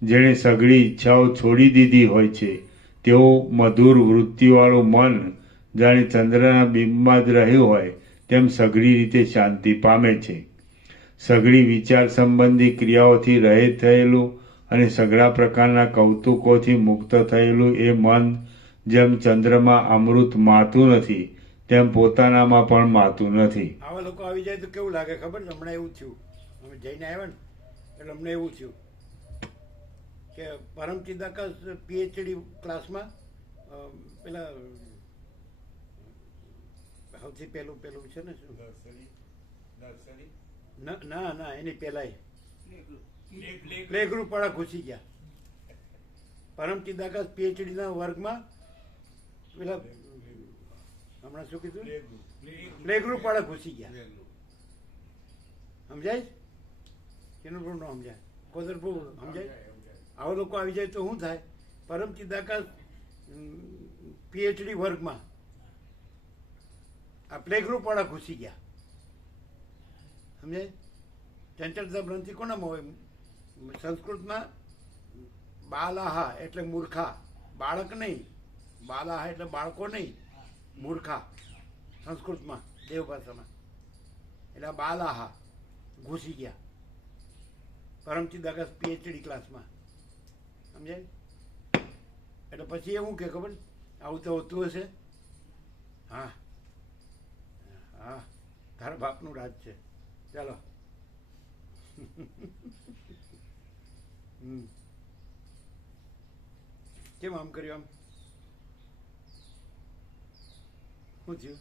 જેણે સઘળી ઈચ્છાઓ છોડી દીધી હોય છે તેવું મધુર વૃત્તિવાળું મન જાણે ચંદ્રના બિંબમાં જ રહ્યું હોય તેમ સઘળી રીતે શાંતિ પામે છે. સઘળી વિચાર સંબંધી ક્રિયાઓથી રહિત થયેલું અને સઘળા પ્રકારના કૌતુકોથી મુક્ત થયેલું એ મન જેમ ચંદ્રમાં અમૃત માતું નથી તેમ પોતાનામાં પણ માતું નથી. આવા લોકો આવી જાય તો કેવું લાગે ખબર છે? હમણાં એવું થયું, અમે જઈને આવ્યા ને એટલે અમને એવું થયું કે પરમ ચિદાકાશ પીએચડી ક્લાસમાં પેલા સૌથી પેલું છે ને શું ના એની પેલા પ્લે ગ્રુપ વાળા ઘૂસી ગયા. પરમ ચિદાકાશ પીએચડી ના વર્ગમાં પેલા હમણાં શું કીધું પ્લે ગ્રુપ વાળા ઘૂસી ગયા. સમજાય? એનું ન સમજાય, કોદરપુર સમજાય? આવા લોકો આવી જાય તો શું થાય? પરમ ચિદાકાશ પીએચડી વર્ગમાં આ પ્લે ગ્રુપ વાળા ઘૂસી ગયા. સમજાય? ચંચળતા ગ્રંથિ કોનામાં હોય? સંસ્કૃતમાં બાલાહા એટલે મૂર્ખા, બાળક નહીં. બાલાહા એટલે બાળકો નહીં, મૂર્ખા સંસ્કૃતમાં દેવભાષામાં. એટલે બાલાહા ઘૂસી ગયા પરમ ચિદાકાશ પીએચડી ક્લાસમાં. સમજાય? એટલે પછી એવું કે ખબર આવું તો હોતું હશે. હા હા, તારા બાપનું રાજ છે. ચાલો કેમ આમ કર્યું? આમ શું થયું?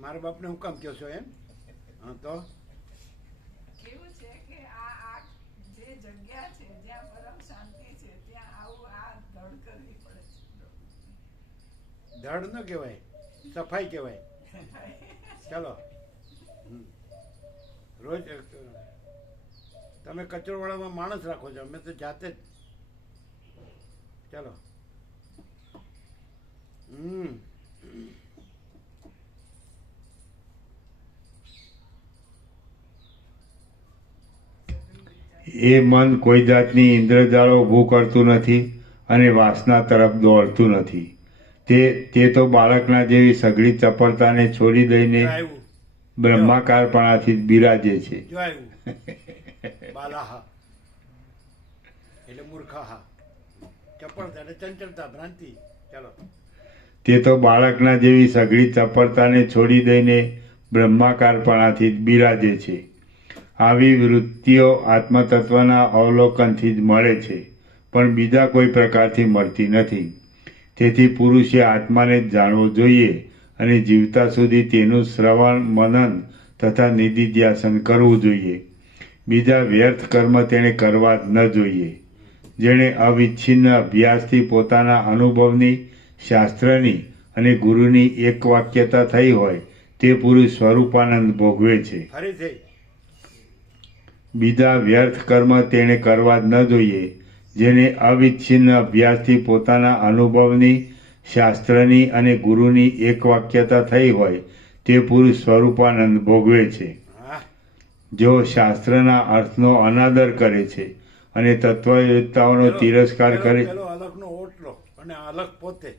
મારા બાપને હું કામ કહો છો એમ? હા તો કેવું છે કે આ જે જગ્યા છે જ્યાં પરમ શાંતિ છે ત્યાં આવું આ ધડ કરવી પડે છે. ધડ ન કહેવાય, સફાઈ કહેવાય. ચાલો રોજ તમે કચરોવાળામાં માણસ રાખો છો, અમે તો જાતે જ. ચાલો એ મન કોઈ જાતની ઇન્દ્રજાળો ઊભું કરતું નથી અને વાસના તરફ દોડતું નથી. તે તો બાળકના જેવી સઘળી ચપળતાને છોડી દઈને આવ્યું બ્રહ્માકારપણાથી બિરાજે છે. જો આવ્યું બાલાહા એટલે મૂર્ખાહા, ચપળતા એટલે ચંચળતા ભ્રાંતિ. ચાલો તે તો બાળકના જેવી સઘળી ચપળતાને છોડી દઈને બ્રહ્માકારપણાથી બિરાજે છે. આવી વૃત્તિઓ આત્મતત્વના અવલોકનથી જ મળે છે, પણ બીજા કોઈ પ્રકારથી મળતી નથી. તેથી પુરુષે આત્માને જ જાણવો જોઈએ અને જીવતા સુધી તેનું શ્રવણ મનન તથા નિધિધ્યાસન કરવું જોઈએ. બીજા વ્યર્થ કર્મ તેણે કરવા જ ન જોઈએ. જેણે અવિચ્છિન્ન અભ્યાસથી પોતાના અનુભવની, શાસ્ત્રની અને ગુરુની એક વાક્યતા થઈ હોય તે પુરુષ સ્વરૂપાનંદ ભોગવે છે. ફરીથી બીજા વ્યર્થ કર્મ તેણે કરવા જ ન જોઈએ. જેને અવિચ્છિન્ન અભ્યાસથી પોતાના અનુભવની, શાસ્ત્રની અને ગુરુની એક વાક્યતા થઈ હોય તે પુરુષ સ્વરૂપાનંદ ભોગવે છે. હા જો શાસ્ત્રના અર્થનો અનાદર કરે છે અને તત્વવેત્તાઓનો તિરસ્કાર કરે પેલો અલગનો ઓટલો અને અલગ પોતે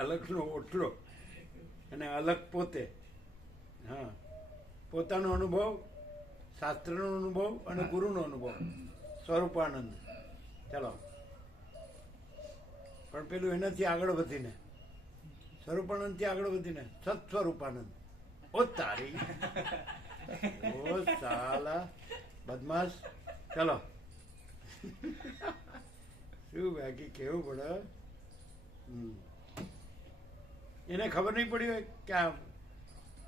અલગનો ઓટલો અને અલગ પોતે. હા, પોતાનો અનુભવ, શાસ્ત્રનો અનુભવ અને ગુરુનો અનુભવ, સ્વરૂપાનંદ. ચલો, પણ પેલું એનાથી આગળ વધીને, સ્વરૂપાનંદથી આગળ વધીને સત્સ્વરૂપાનંદ. ઓ તારી, ઓ સાલા બદમાશ. ચલો, શું બાકી કેવું પડે. એને ખબર નહીં પડી હોય કે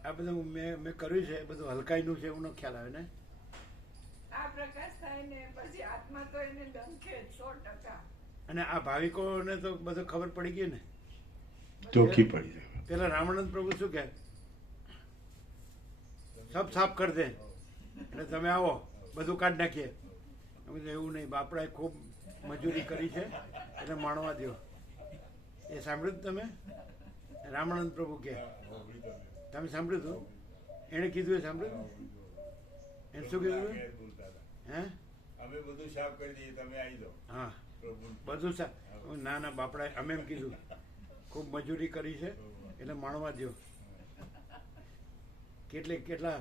આ બધું મેં કર્યું છે, એ બધું હલકાઈનું છે, એવું ન ખ્યાલ આવે ને. આ પ્રકાશ થાય ને પછી આત્મા તો એને ડંખે જ 100%. અને આ ભાવિકોને તો બધું ખબર પડી ગઈ ને. ચોખ્ખી પડી જાય. પેલા રામાનંદ પ્રભુ શું કહે, સબ સાફ કરી દે અને તમે આવો બધું કાઢી નાખીએ. અમે તો એવું નહીં, બાપડાએ ખૂબ મજૂરી કરી છે એટલે માણવા દો. એ સાંભળ્યું તમે? રામાનંદ પ્રભુ કહે, તમે સાંભળ્યું હતું? એણે કીધું એ સાંભળ્યું? એને શું કીધું? હે, અમે બધું સાફ કરી દઈએ, તમે આવી જાઓ. હા, બધું ના ના બાપડાએ અમે એમ કીધું ખૂબ મજૂરી કરી છે એટલે માણવા દો. કેટલા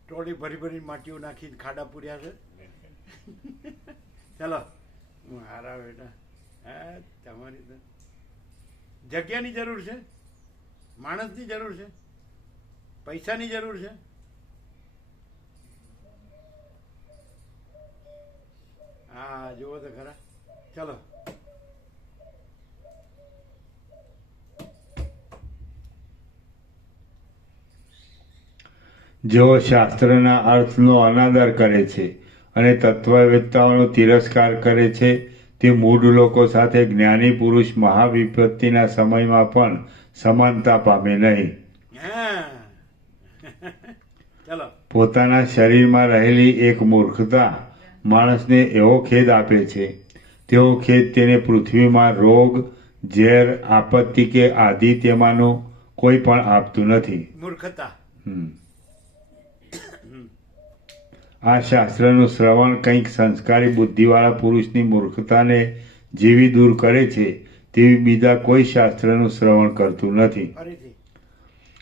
ટોળી ભરી ભરી માટીઓ નાખીને ખાડા પૂર્યા છે. ચાલો, હું હારા બેટા. હા, તમારી તો જગ્યાની જરૂર છે, માણસની જરૂર છે, પૈસાની જરૂર છે. હા, જુઓ તો ખરા. ચલો, જેઓ શાસ્ત્રના અર્થનો અનાદર કરે છે અને તત્વવેત્તાઓનો તિરસ્કાર કરે છે તે મૂઢ લોકો સાથે જ્ઞાની પુરુષ મહાવિપત્તિના સમયમાં પણ સમાનતા પામે નહીં. હા. ચલો, પોતાના શરીરમાં રહેલી એક મૂર્ખતા માણસને એવો ખેદ આપે છે, તેવો ખેદ તેને પૃથ્વીમાં રોગ, ઝેર, આપત્તિ કે આદિ તેમાંનું કોઈ પણ આપતું નથી. મૂર્ખતા. આ શાસ્ત્રનું શ્રવણ કંઈક સંસ્કારી બુદ્ધિવાળા પુરુષની મૂર્ખતાને જેવી દૂર કરે છે તેવી બીજા કોઈ શાસ્ત્રનું શ્રવણ કરતું નથી. ફરીથી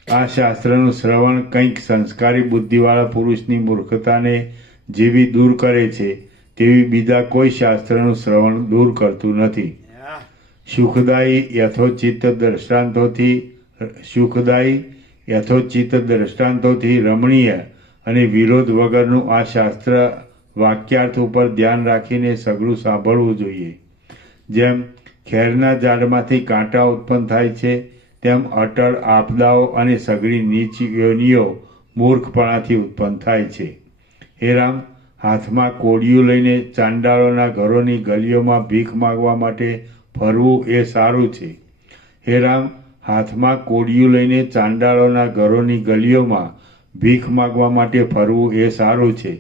આ શાસ્ત્રનું શ્રવણ કંઈક સંસ્કારી બુદ્ધિવાળા પુરુષની મૂર્ખતાને જેવી દૂર કરે છે તેવી બીજા કોઈ શાસ્ત્રનું શ્રવણ દૂર કરતું નથી. હા, યથોચિત્ત દ્રષ્ટાંતોથી રમણીય અને વિરોધ વગરનું આ શાસ્ત્ર વાક્યાર્થ ઉપર ધ્યાન રાખીને સઘળું સાંભળવું જોઈએ. જેમ ખેરના ઝાડમાંથી કાંટા ઉત્પન્ન થાય છે તેમ અટળ આપદાઓ અને સઘળી નીચ યોનિઓ મૂર્ખપણાથી ઉત્પન્ન થાય છે. હે રામ, હાથમાં કોડિયું લઈને ચાંડાળોના ઘરોની ગલીઓમાં ભીખ માગવા માટે ફરવું એ સારું છે. હે રામ, હાથમાં કોડિયું લઈને ચાંડાળોના ઘરોની ગલીઓમાં ભીખ માગવા માટે ફરવું એ સારું છે,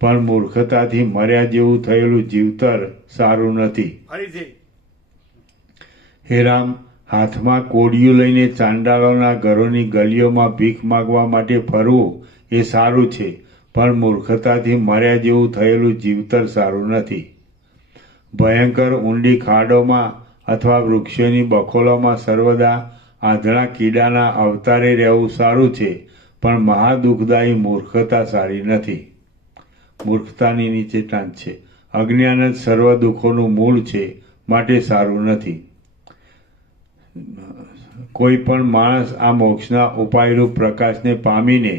પણ મૂર્ખતાથી મર્યા જેવું થયેલું જીવતર સારું નથી. ફરીથી હે રામ, હાથમાં કોડિયું લઈને ચાંડાળોના ઘરોની ગલીઓમાં ભીખ માગવા માટે ફરવું એ સારું છે, પણ મૂર્ખતાથી મર્યા જેવું થયેલું જીવતર સારું નથી. ભયંકર ઊંડી ખાડોમાં અથવા વૃક્ષોની બખોલોમાં સર્વદા આંધળા કીડાના અવતારે રહેવું સારું છે, પણ મહાદુઃખદાયી મૂર્ખતા સારી નથી. મૂર્ખતાની નીચે ટાંચ છે. અજ્ઞાન જ સર્વ દુઃખોનું મૂળ છે, માટે સારું નથી. કોઈ પણ માણસ આ મોક્ષના ઉપાયરૂપ પ્રકાશને પામીને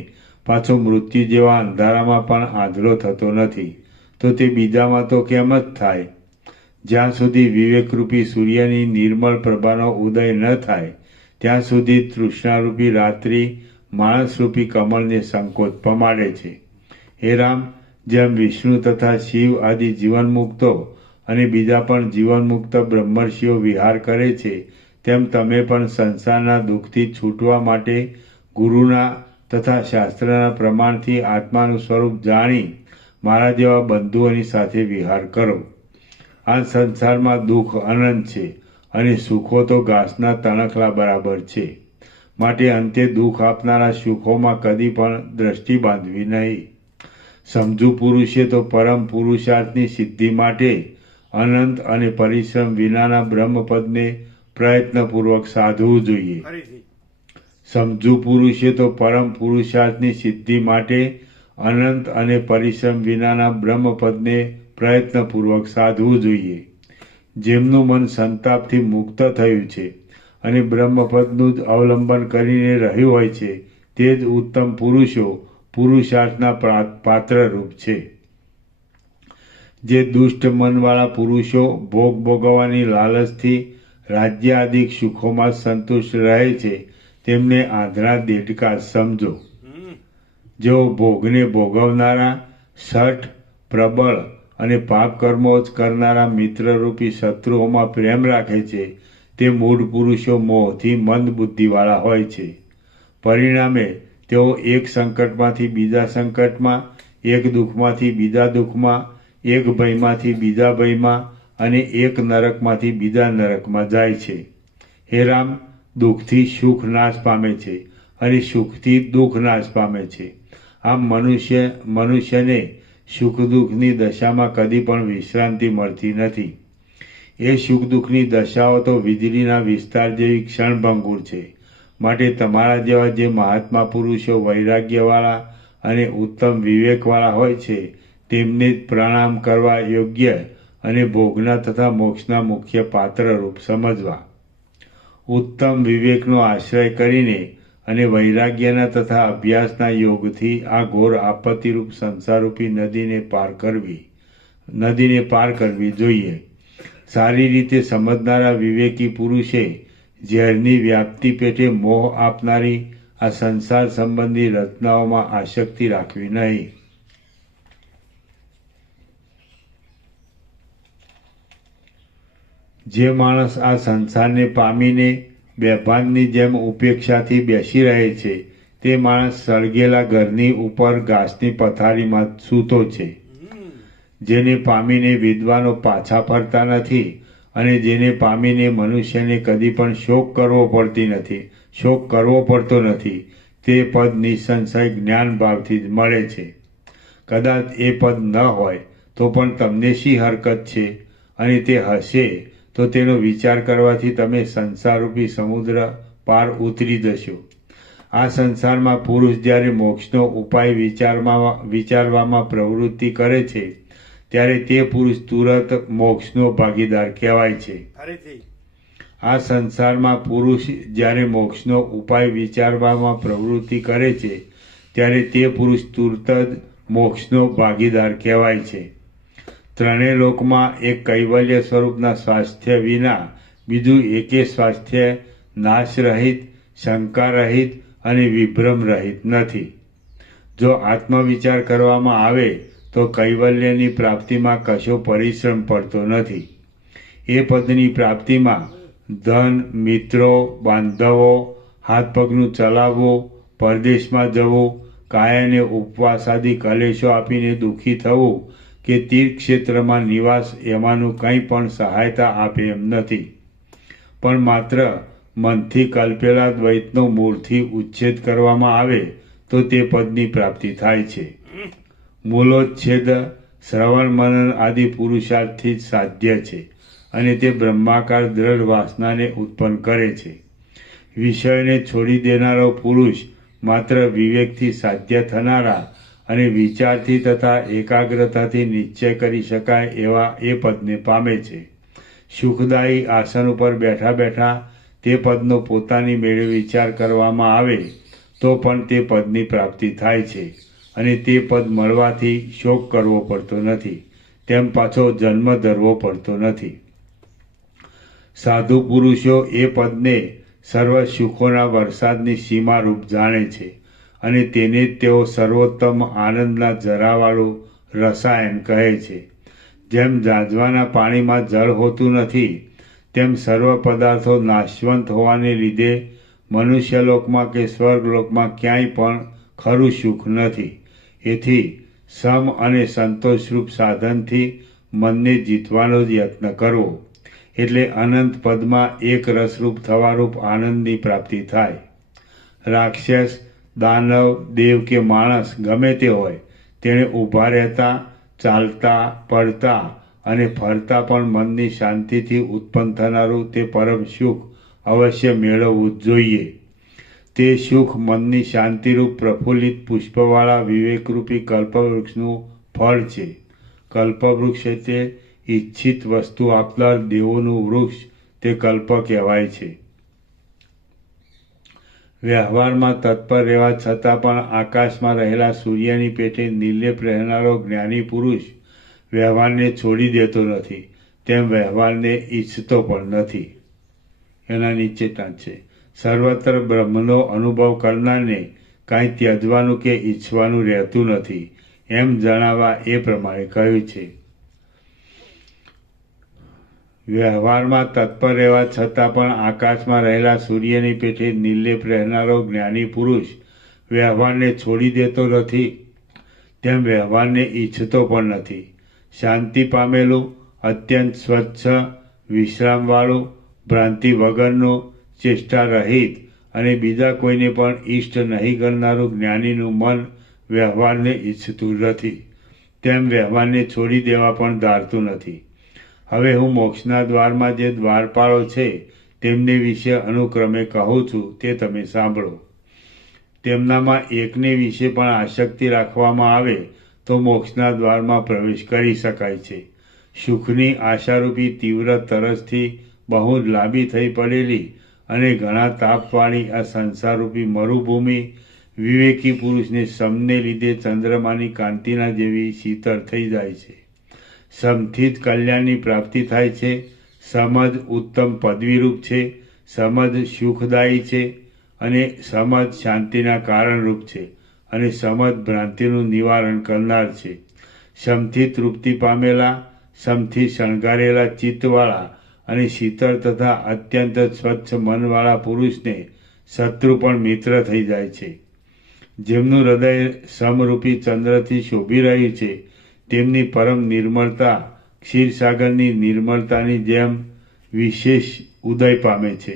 પાછો મૃત્યુ જેવા અંધારામાં પણ આંધળો થતો નથી, તો તે બીજામાં તો કેમ જ થાય? જ્યાં સુધી વિવેકરૂપી સૂર્યની નિર્મળ પ્રભાનો ઉદય ન થાય ત્યાં સુધી તૃષ્ણારૂપી રાત્રિ માણસરૂપી કમળને સંકોચ પમાડે છે. હે રામ, જેમ વિષ્ણુ તથા શિવ આદિ જીવનમુક્તો અને બીજા પણ જીવનમુક્ત બ્રહ્મર્ષિઓ વિહાર કરે છે, તેમ તમે પણ સંસારના દુઃખથી છૂટવા માટે ગુરુના તથા શાસ્ત્રના પ્રમાણથી આત્માનું સ્વરૂપ જાણી મારા જેવા બંધુઓની સાથે વિહાર કરો. આ સંસારમાં દુઃખ અનંત છે અને સુખો તો ઘાસના તણખલા બરાબર છે. માટે અંતે દુઃખ આપનારા સુખોમાં કદી પણ દ્રષ્ટિ બાંધવી નહીં. સમજુ પુરુષે તો પરમ પુરુષાર્થની સિદ્ધિ માટે અનંત અને પરિશ્રમ વિનાના બ્રહ્મપદને પ્રયત્નપૂર્વક સાધવું જોઈએ. ફરીથી સમજુ પુરુષે તો પરમ પુરુષાર્થની સિદ્ધિ માટે અનંત અને પરિશ્રમ વિનાના બ્રહ્મપદને પ્રયત્નપૂર્વક સાધવું જોઈએ. જેમનું મન સંતાપથી મુક્ત થયું છે અને બ્રહ્મપદનું જ અવલંબન કરીને રહ્યું હોય છે, તે જ ઉત્તમ પુરુષો પુરુષાર્થના પાત્રરૂપ છે. જે દુષ્ટ મનવાળા પુરુષો ભોગ ભોગવવાની લાલચથી રાજ્ય આદિ સુખોમાં સંતુષ્ટ રહે છે, તેમને આંધળા દેડકા સમજો. જેઓ ભોગને ભોગવનારા, શઠ, પ્રબળ અને પાપ કર્મો જ કરનારા મિત્રરૂપી શત્રુઓમાં પ્રેમ રાખે છે, તે મૂઢ પુરુષો મોહથી મંદ બુદ્ધિવાળા હોય છે. પરિણામે તેઓ એક સંકટમાંથી બીજા સંકટમાં, એક દુઃખમાંથી બીજા દુઃખમાં, એક ભયમાંથી બીજા ભયમાં અને એક નરકમાંથી બીજા નરકમાં જાય છે. હે રામ, દુઃખથી સુખ નાશ પામે છે અને સુખથી દુઃખ નાશ પામે છે. આમ મનુષ્યને સુખ દુઃખની દશામાં કદી પણ વિશ્રાંતિ મળતી નથી. એ સુખ દુઃખની દશાઓ તો વીજળીના વિસ્તાર જેવી ક્ષણભંગુર છે. માટે તમારા જેવા જે મહાત્મા પુરુષો વૈરાગ્યવાળા અને ઉત્તમ વિવેકવાળા હોય છે, તેમને જ પ્રણામ કરવા યોગ્ય અને ભોગના તથા મોક્ષના મુખ્ય પાત્રરૂપ સમજવા. ઉત્તમ વિવેકનો આશ્રય કરીને અને વૈરાગ્યના તથા અભ્યાસના યોગથી આ ઘોર આપત્તિરૂપ સંસારરૂપી નદીને પાર કરવી જોઈએ. સારી રીતે સમજનારા વિવેકી પુરુષે ઝેરની વ્યાપ્તિ પેટે મોહ આપનારી આ સંસાર સંબંધી રચનાઓમાં આસક્તિ રાખવી નહીં. જે માણસ આ સંસારને પામીને બેભાનની જેમ ઉપેક્ષાથી બેસી રહે છે, તે માણસ સળગેલા ઘરની ઉપર ઘાસની પથારીમાં સૂતો છે. જેને પામીને વિદ્વાનો પાછા ફરતા નથી અને જેને પામીને મનુષ્યને કદી પણ શોક કરવો પડતો નથી, તે પદ નિસંશય જ્ઞાન ભાવથી જ મળે છે. કદાચ એ પદ ન હોય તો પણ તમને શી હરકત છે, અને તે હશે તો તેનો વિચાર કરવાથી તમે સંસારરૂપી સમુદ્ર પાર ઉતરી જશો. આ સંસારમાં પુરુષ જ્યારે મોક્ષનો ઉપાય વિચારવામાં પ્રવૃત્તિ કરે છે, ત્યારે તે પુરુષ તુરત મોક્ષનો ભાગીદાર કહેવાય છે. ફરીથી આ સંસારમાં પુરુષ જ્યારે મોક્ષનો ઉપાય વિચારવામાં પ્રવૃત્તિ કરે છે, ત્યારે તે પુરુષ તુરત જ મોક્ષનો ભાગીદાર કહેવાય છે. ત્રણેય લોકમાં એક કૈવલ્ય સ્વરૂપના સ્વાસ્થ્ય વિના બીજું એકે સ્વાસ્થ્ય નાશ રહિત, શંકા રહિત અને વિભ્રમ રહિત નથી. જો આત્મવિચાર કરવામાં આવે તો કૈવલ્યની પ્રાપ્તિમાં કશો પરિશ્રમ પડતો નથી. એ પદની પ્રાપ્તિમાં ધન, મિત્રો, બાંધવો, હાથ પગનું ચલાવવું, પરદેશમાં જવું, કાયાને ઉપવાસ આદિ કલેશો આપીને દુઃખી થવું કે તીર્થક્ષેત્રમાં નિવાસ એમાંનું કંઈ પણ સહાયતા આપે એમ નથી. પણ માત્ર મનથી કલ્પેલા દ્વૈતનો મૂળથી ઉચ્છેદ કરવામાં આવે તો તે પદની પ્રાપ્તિ થાય છે. મૂલોચ્છેદ શ્રવણ મનન આદિ પુરુષાર્થથી જ સાધ્ય છે અને તે બ્રહ્માકાર દ્રઢ વાસનાને ઉત્પન્ન કરે છે. વિષયને છોડી દેનારો પુરુષ માત્ર વિવેકથી સાધ્ય થનારા અને વિચારથી તથા એકાગ્રતાથી નિશ્ચય કરી શકાય એવા એ પદને પામે છે. સુખદાયી આસન ઉપર બેઠા બેઠા તે પદનો પોતાની મેળે વિચાર કરવામાં આવે તો પણ તે પદની પ્રાપ્તિ થાય છે અને તે પદ મળવાથી શોક કરવો પડતો નથી. તેમ પાછો જન્મ ધરવો પડતો નથી. સાધુ પુરુષો એ પદને સર્વ સુખોના વરસાદની સીમારૂપ જાણે છે અને તેને જ તેઓ સર્વોત્તમ આનંદના જરાવાળું રસાયણ કહે છે. જેમ ઝાંઝવાના પાણીમાં જળ હોતું નથી, તેમ સર્વ પદાર્થો નાશવંત હોવાને લીધે મનુષ્યલોકમાં કે સ્વર્ગલોકમાં ક્યાંય પણ ખરું સુખ નથી. એથી સમ અને સંતોષરૂપ સાધનથી મનને જીતવાનો જ યત્ન કરવો, એટલે અનંત પદમાં એક રસરૂપ થવારૂપ આનંદની પ્રાપ્તિ થાય. રાક્ષસ, દાનવ, દેવ કે માણસ ગમે તે હોય, તેણે ઊભા રહેતા, ચાલતા, પડતા અને ફરતા પણ મનની શાંતિથી ઉત્પન્ન થનારું તે પરમ સુખ અવશ્ય મેળવવું જ જોઈએ. તે સુખ મનની શાંતિરૂપ પ્રફુલ્લિત પુષ્પવાળા વિવેકરૂપી કલ્પવૃક્ષનું ફળ છે. કલ્પવૃક્ષ એટલે ઈચ્છિત વસ્તુ આપનાર દેવોનું વૃક્ષ, તે કલ્પ કહેવાય છે. વ્યવહારમાં તત્પર રહેવા છતાં પણ આકાશમાં રહેલા સૂર્યની પેઠે નિર્લેપ રહેનારો જ્ઞાની પુરુષ વ્યવહારને છોડી દેતો નથી, તેમ વ્યવહારને ઈચ્છતો પણ નથી. એના નીચે છે, સર્વત્ર બ્રહ્મનો અનુભવ કરનારને કાંઈ ત્યજવાનું કે ઈચ્છવાનું રહેતું નથી, એમ જણાવવા એ પ્રમાણે કહ્યું છે. વ્યવહારમાં તત્પર રહેવા છતાં પણ આકાશમાં રહેલા સૂર્યની પેઠે નિર્લેપ રહેનારો જ્ઞાની પુરુષ વ્યવહારને છોડી દેતો નથી, તેમ વ્યવહારને ઈચ્છતો પણ નથી. શાંતિ પામેલું, અત્યંત સ્વચ્છ, વિશ્રામવાળું, ભ્રાંતિ વગરનું, ચેષ્ટા રહિત અને બીજા કોઈને પણ ઇષ્ટ નહીં કરનારું જ્ઞાનીનું મન વ્યવહારને ઈચ્છતું નથી, તેમ વ્યવહારને છોડી દેવા પણ ધારતું નથી. હવે હું મોક્ષના દ્વારમાં જે દ્વારપાળો છે તેમને વિશે અનુક્રમે કહું છું, તે તમે સાંભળો. તેમનામાં એકને વિશે પણ આસક્તિ રાખવામાં આવે તો મોક્ષના દ્વારમાં પ્રવેશ કરી શકાય છે. સુખની આશારૂપી તીવ્ર તરસથી બહુ જ લાંબી થઈ પડેલી અને ઘણા તાપવાળી આ સંસારરૂપી મરુભૂમિ વિવેકી પુરુષને સમને લીધે ચંદ્રમાની કાંતિના જેવી શીતળ થઈ જાય છે. સમથી જ કલ્યાણની પ્રાપ્તિ થાય છે. સમજ ઉત્તમ પદવીરૂપ છે, સમજ સુખદાયી છે અને સમજ શાંતિના કારણરૂપ છે અને સમજ ભ્રાંતિનું નિવારણ કરનાર છે. સમથી તૃપ્તિ પામેલા, સમથી શણગારેલા ચિત્તવાળા અને શીતળ તથા અત્યંત સ્વચ્છ મનવાળા પુરુષને શત્રુ પણ મિત્ર થઈ જાય છે. જેમનું હૃદય સમરૂપી ચંદ્રથી શોભી રહ્યું છે, તેમની પરમ નિર્મળતા ક્ષીરસાગરની નિર્મળતાની જેમ વિશેષ ઉદય પામે છે.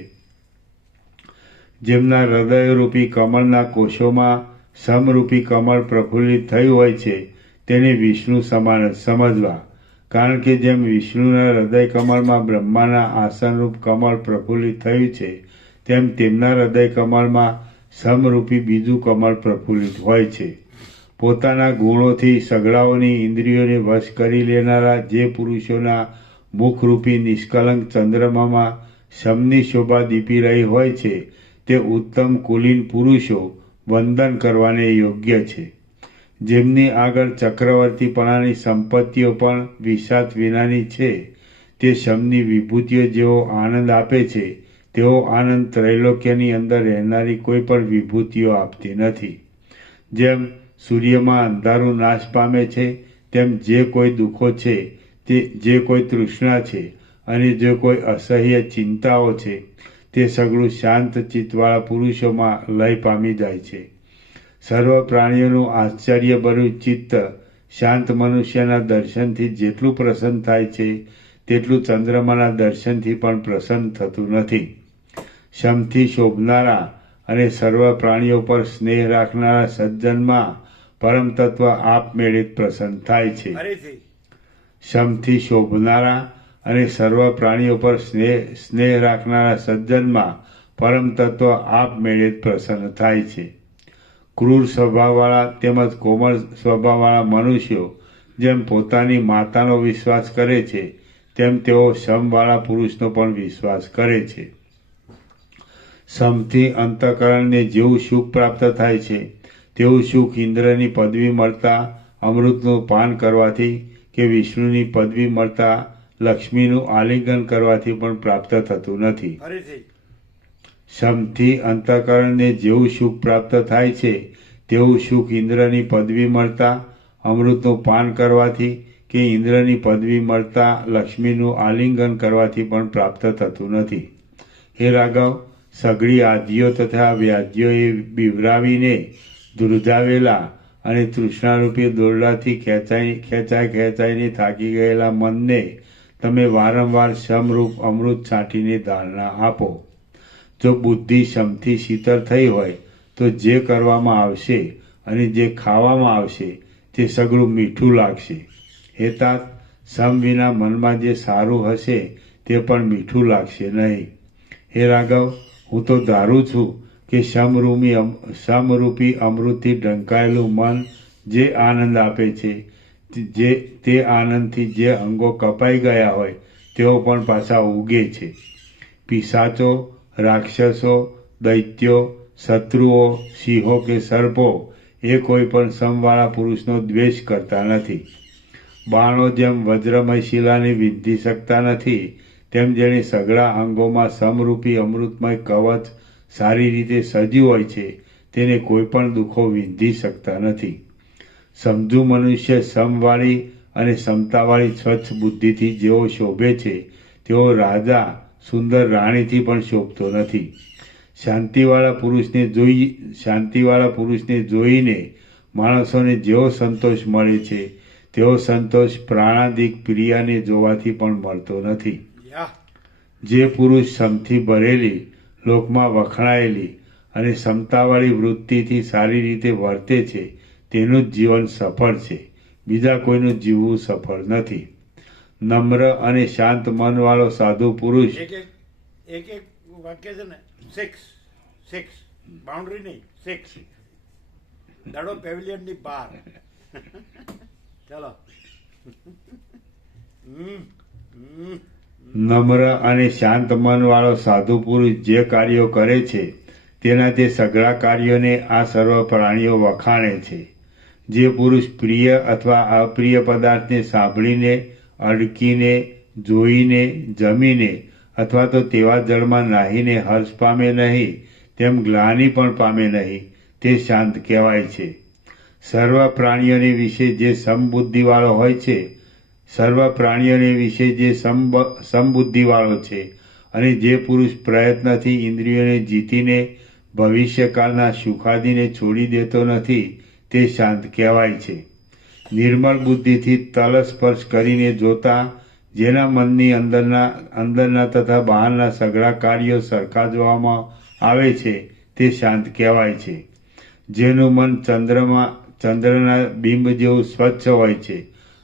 જેમના હૃદયરૂપી કમળના કોષોમાં સમરૂપી કમળ પ્રફુલ્લિત થયું હોય છે, તેને વિષ્ણુ સમાન જ સમજવા. કારણ કે જેમ વિષ્ણુના હૃદય કમળમાં બ્રહ્માના આસનરૂપ કમળ પ્રફુલ્લિત થયું છે, તેમ તેમના હૃદય કમળમાં સમરૂપી બીજું કમળ પ્રફુલ્લિત હોય છે. પોતાના ગુણોથી સગડાઓની ઇન્દ્રિયોને વશ કરી લેનારા જે પુરુષોના મુખરૂપી નિષ્કલંક ચંદ્રમામાં સમની શોભા દીપી રહી હોય છે, તે ઉત્તમ કુલીન પુરુષો વંદન કરવાને યોગ્ય છે. જેમની આગળ ચક્રવર્તીપણાની સંપત્તિઓ પણ વિષાદ વિનાની છે, તે સમની વિભૂતિઓ જેવો આનંદ આપે છે, તેવો આનંદ ત્રૈલોક્યની અંદર રહેનારી કોઈ પણ વિભૂતિઓ આપતી નથી. જેમ સૂર્યમાં અંધારું નાશ પામે છે, તેમ જે કોઈ દુઃખો છે, તે જે કોઈ તૃષ્ણા છે અને જે કોઈ અસહ્ય ચિંતાઓ છે, તે સગળું શાંત ચિત્તવાળા પુરુષોમાં લય પામી જાય છે. સર્વ પ્રાણીઓનું આશ્ચર્યભર્યું ચિત્ત શાંત મનુષ્યના દર્શનથી જેટલું પ્રસન્ન થાય છે, તેટલું ચંદ્રમાના દર્શનથી પણ પ્રસન્ન થતું નથી. સમથી શોભનારા અને સર્વ પ્રાણીઓ પર સ્નેહ રાખનારા સજ્જનમાં પરમ તત્વ આપમેળે જ પ્રસન્ન થાય છે. સમથી શોભનારા અને સર્વ પ્રાણીઓ પર સ્નેહ રાખનારા સજ્જનમાં પરમ તત્વ આપમેળે જ પ્રસન્ન થાય છે. ક્રૂર સ્વભાવવાળા તેમજ કોમળ સ્વભાવવાળા મનુષ્યો જેમ પોતાની માતાનો વિશ્વાસ કરે છે, તેમ તેઓ સમવાળા પુરુષનો પણ વિશ્વાસ કરે છે. સમથી અંતઃકરણને જેવું સુખ પ્રાપ્ત થાય છે, તેવું સુખ ઇન્દ્રની પદવી મળતા અમૃતનું પાન કરવાથી કે વિષ્ણુની પદવી મળતા લક્ષ્મીનું આલિંગન કરવાથી પણ પ્રાપ્ત થતું નથી. ફરીથી સમથી અંતઃકરણને જેવું સુખ પ્રાપ્ત થાય છે તેવું સુખ ઇન્દ્રની પદવી મળતા અમૃતનું પાન કરવાથી કે ઇન્દ્રની પદવી મળતા લક્ષ્મીનું આલિંગન કરવાથી પણ પ્રાપ્ત થતું નથી. હે રાઘવ, સઘળી આદિઓ તથા વ્યાધ્યોએ બિવરાવીને ધ્રુજાવેલા અને તૃષ્ણારૂપી દોરડાથી ખેંચાઈને થાકી ગયેલા મનને તમે વારંવાર સમરૂપ અમૃત છાંટીને ધારણા આપો. જો બુદ્ધિ સમથી શીતળ થઈ હોય તો જે કરવામાં આવશે અને જે ખાવામાં આવશે તે સઘળું મીઠું લાગશે. હેતાત, સમ વિના મનમાં જે સારું હશે તે પણ મીઠું લાગશે નહીં. હે રાઘવ, હું તો ધારું છું કે સમરૂપી અમૃતથી ઢંકાયેલું મન જે આનંદ આપે છે તે આનંદથી જે અંગો કપાઈ ગયા હોય તેઓ પણ પાછા ઉગે છે. પિશાચો, રાક્ષસો, દૈત્યો, શત્રુઓ, સિંહો કે સર્પો એ કોઈ પણ સમવાળા પુરુષનો દ્વેષ કરતા નથી. બાણો જેમ વજ્રમય શિલાને વિંધી શકતા નથી તેમ જેણે સઘળા અંગોમાં સમરૂપી અમૃતમય કવચ સારી રીતે સજ્યું હોય છે તેને કોઈ પણ દુઃખો વિંધી શકતા નથી. સમજુ મનુષ્ય સમવાળી અને સમતાવાળી સ્વચ્છ બુદ્ધિથી જેઓ શોભે છે તેઓ રાજા સુંદર રાણીથી પણ શોભતો નથી. શાંતિવાળા પુરુષને જોઈને માણસોને જેવો સંતોષ મળે છે તેવો સંતોષ પ્રાણાદિક પ્રિયાને જોવાથી પણ મળતો નથી. જે પુરુષ સમથી ભરેલી, લોકમાં વખણાયેલી અને સમતાવાળી વૃત્તિથી સારી રીતે વર્તે છે તેનું જ જીવન સફળ છે. બીજા કોઈનું જીવવું સફળ નથી. નમ્ર અને શાંત મનવાળો સાધુ પુરુષ એક વાક્ય છે ને, 6 બાઉન્ડ્રી નહીં, 6 દડો પેવિલિયનની બહાર. ચાલો. નમ્ર અને શાંત મનવાળો સાધુ પુરુષ જે કાર્યો કરે છે તેના તે સઘળા કાર્યોને આ સર્વ પ્રાણીઓ વખાણે છે. જે પુરુષ પ્રિય અથવા અપ્રિય પદાર્થને સાંભળીને, અડકીને, જોઈને, જમીને અથવા તો તેવા જળમાં નાહીને હર્ષ પામે નહીં તેમ ગ્લાનિ પણ પામે નહીં તે શાંત કહેવાય છે. સર્વ પ્રાણીઓને વિશે જે સમબુદ્ધિવાળો હોય છે સમબુદ્ધિવાળો છે અને જે પુરુષ પ્રયત્નથી ઇન્દ્રિયોને જીતીને ભવિષ્યકાળના સુખાદીને છોડી દેતો નથી તે શાંત કહેવાય છે. નિર્મળ બુદ્ધિથી તલ સ્પર્શ કરીને જોતા જેના મનની અંદરના તથા બહારના સઘળા કાર્યો સરખા જોવામાં આવે છે તે શાંત કહેવાય છે. જેનું મન ચંદ્રના બિંબ જેવું સ્વચ્છ હોય છે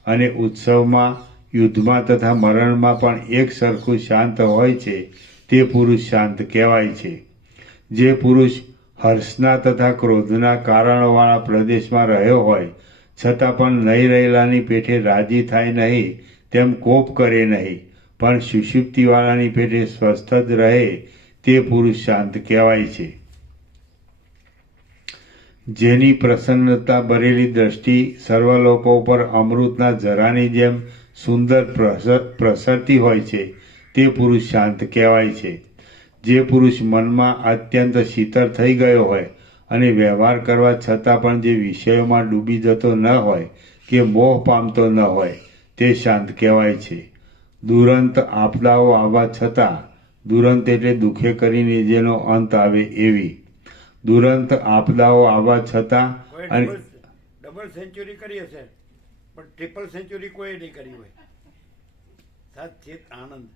અને ઉત્સવમાં, યુદ્ધમાં તથા મરણમાં પણ એક સરખું શાંત હોય છે તે પુરુષ શાંત કહેવાય છે. જે પુરુષ હર્ષના તથા ક્રોધના કારણોવાળા પ્રદેશમાં રહ્યો હોય છતાં પણ નહીં રહેલાની પેઠે રાજી થાય નહીં તેમ કોપ કરે નહીં પણ સુષુપ્તિવાળાની પેઠે સ્વસ્થ જ રહે તે પુરુષ શાંત કહેવાય છે. જેની પ્રસન્નતા ભરેલી દ્રષ્ટિ સર્વ લોકો પર અમૃતના જરાની જેમ સુંદર પ્રસરતી હોય છે તે પુરુષ શાંત કહેવાય છે. જે પુરુષ મનમાં અત્યંત શીતળ થઈ ગયો હોય અને વ્યવહાર કરવા છતાં પણ જે વિષયોમાં ડૂબી જતો ન હોય કે મોહ પામતો ન હોય તે શાંત કહેવાય છે. દુરંત આપદાઓ આવવા છતાં, દુરંત એટલે દુઃખે કરીને જેનો અંત આવે એવી, દુરંત આપદાઓ આવવા છતાં અને ડબલ સેન્ચુરી કરી હશે પણ ટ્રિપલ સેન્ચુરી કોઈ નહીં કરી હોય. સચિત આનંદ.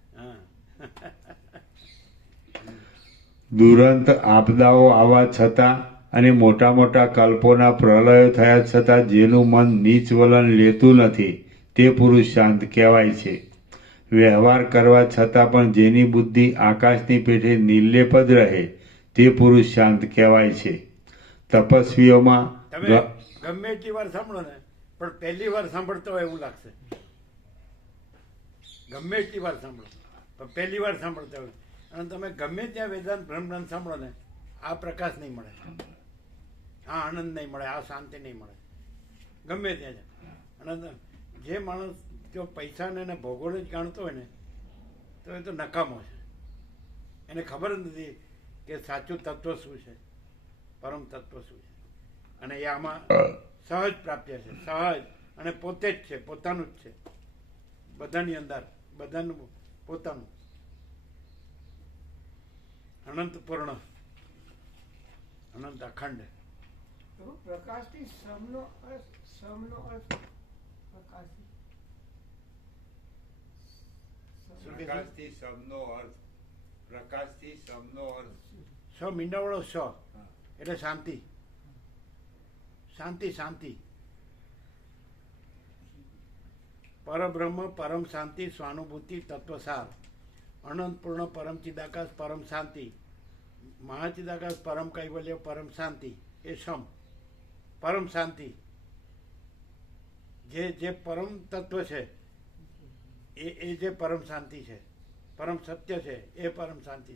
દુરંત આપદાઓ આવવા છતાં અને મોટા મોટા કલ્પોના પ્રલયો થયા છતાં જેનું મન નીચ વલણ લેતું નથી તે પુરુષ શાંત કહેવાય છે. વ્યવહાર કરવા છતાં પણ જેની બુદ્ધિ આકાશની પેઠે નિર્લેપ જ રહે તે પુરુષ શાંત કહેવાય છે. તપસ્વીઓમાં તમે ગમે એટલી વાર સાંભળો ને પણ પહેલી વાર સાંભળતો હોય એવું લાગશે. ગમે એટલી વાર સાંભળો પણ પહેલી વાર સાંભળતા હોય અને તમે ગમે ત્યાં વેદાંત બ્રહ્મગ્રંથ સાંભળો ને આ પ્રકાશ નહીં મળે, આ આનંદ નહીં મળે, આ શાંતિ નહીં મળે ગમે ત્યાં. અને જે માણસ જો પૈસાને એને ભોગોળે જ જાણતો હોય ને તો એ તો નકામો છે. એને ખબર જ નથી કે સાચું તત્વ શું છે, પરમ તત્વ શું છે. અને એ આમાં સહજ પ્રાપ્ય છે, સહજ, અને પોતે જ છે, પોતાનું જ છે, બધાની અંદર, બધાનું પોતાનું, અનંત પૂર્ણ, અનંત અખંડ. તો પ્રકાશથી સમનો અર્થ પ્રકાશથી પ્રકાશથી શબ્દનો અર્થ, પ્રકાશથી શબ્દનો અર્થ. સ મીંડાવાળો સ એટલે શાંતિ, શાંતિ, શાંતિ. પરબ્રહ્મ, પરમ શાંતિ, સ્વાનુભૂતિ, તત્વસાર, અનંત પૂર્ણ, પરમ ચિદાકાશ, પરમ શાંતિ, મહાચિદાકાશ, પરમ કૈવલ્ય, પરમ શાંતિ. એ સમ, પરમ શાંતિ. જે પરમ તત્વ છે એ જે પરમ શાંતિ છે, પરમ સત્ય છે, એ પરમ શાંતિ.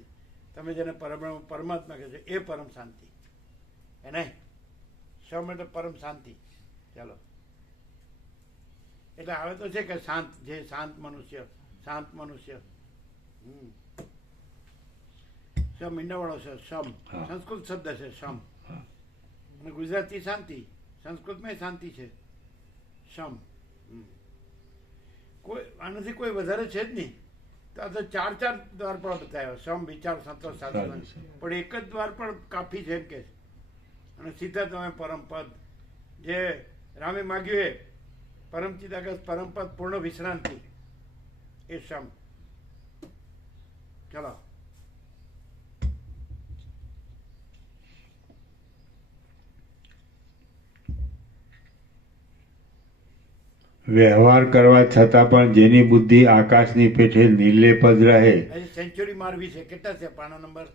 તમે જેને પરબ્રહ્મ, પરમાત્મા કહે છે, એ પરમ શાંતિ. એ નહીં, સમ એટલે પરમ શાંતિ. ચાલો, એટલે આવે તો છે કે શાંત, જે શાંત મનુષ્ય, શાંત મનુષ્ય. સમ મીંડાવાળો છે, સમ સંસ્કૃત શબ્દ છે, સમ. અને ગુજરાતી શાંતિ, સંસ્કૃતમાં શાંતિ છે, સમ. કોઈ આનાથી કોઈ વધારે છે જ નહીં. તો આ તો ચાર દ્વારપાળ બતાવ્યો, સમ, વિચાર, સંતોષ, સાધન. પણ એક જ દ્વારપાળ કાફી છે એમ કે છે. અને સીધા તમે પરમ પદ, જે રામે માગ્યું એ પરમ ચિદાકાશ, પરમ પદ, પૂર્ણ વિશ્રાંતિ, એ સમ. ચલો, વ્યવહાર કરવા છતાં પણ જેની બુદ્ધિ આકાશની પેઠે નિર્લેપ જ રહે. હજી સેન્ચુરી મારવી છે. કેટલા છે પાના નંબર?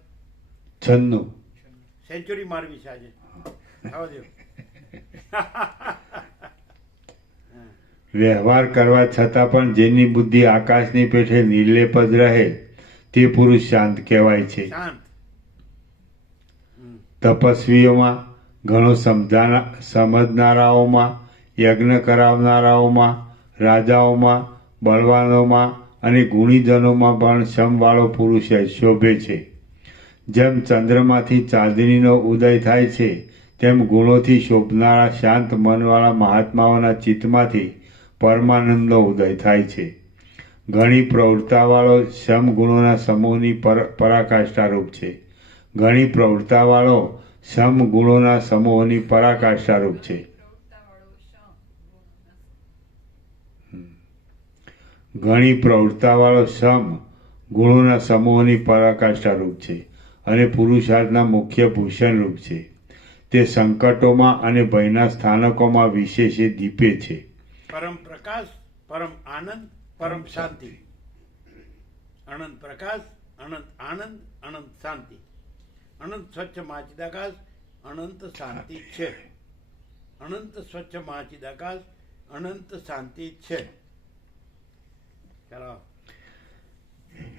96. સેન્ચુરી મારવી છે આજે. આવો દો. વ્યવહાર કરવા છતાં પણ જેની બુદ્ધિ આકાશની પેઠે નિર્લેપ જ રહે તે પુરુષ શાંત કહેવાય છે. શાંત. તપસ્વીઓમાં, ઘણો સમજનારાઓમાં, યજ્ઞ કરાવનારાઓમાં, રાજાઓમાં, બળવાનોમાં અને ગુણીજનોમાં પણ સમવાળો પુરુષ શોભે છે. જેમ ચંદ્રમાંથી ચાંદનીનો ઉદય થાય છે તેમ ગુણોથી શોભનારા શાંત મનવાળા મહાત્માઓના ચિત્તમાંથી પરમાનંદનો ઉદય થાય છે. ઘણી પ્રવૃત્તાવાળો સમ ગુણોના સમૂહની પરાકાષ્ઠારૂપ છે. ઘણી પ્રવૃત્તાવાળો સમ ગુણોના સમૂહોની પરાકાષ્ઠારૂપ છે. ઘણી પ્રવૃત્તાવાળો સમ ગુણોના સમૂહોની પરાકાષ્ઠારૂપ છે અને પુરુષાર્થના મુખ્ય ભૂષણરૂપ છે. તે સંકટોમાં અને ભયના સ્થાનકોમાં વિશેષે દીપે છે. પરમ પ્રકાશ, પરમ આનંદ, પરમ શાંતિ. અનંત પ્રકાશ, અનંત આનંદ, અનંત શાંતિ. અનંત સ્વચ્છ મહાચિદાકાશ, અનંત શાંતિ છે. અનંત સ્વચ્છ મહાચિદાકાશ, અનંત શાંતિ છે. ચાલો,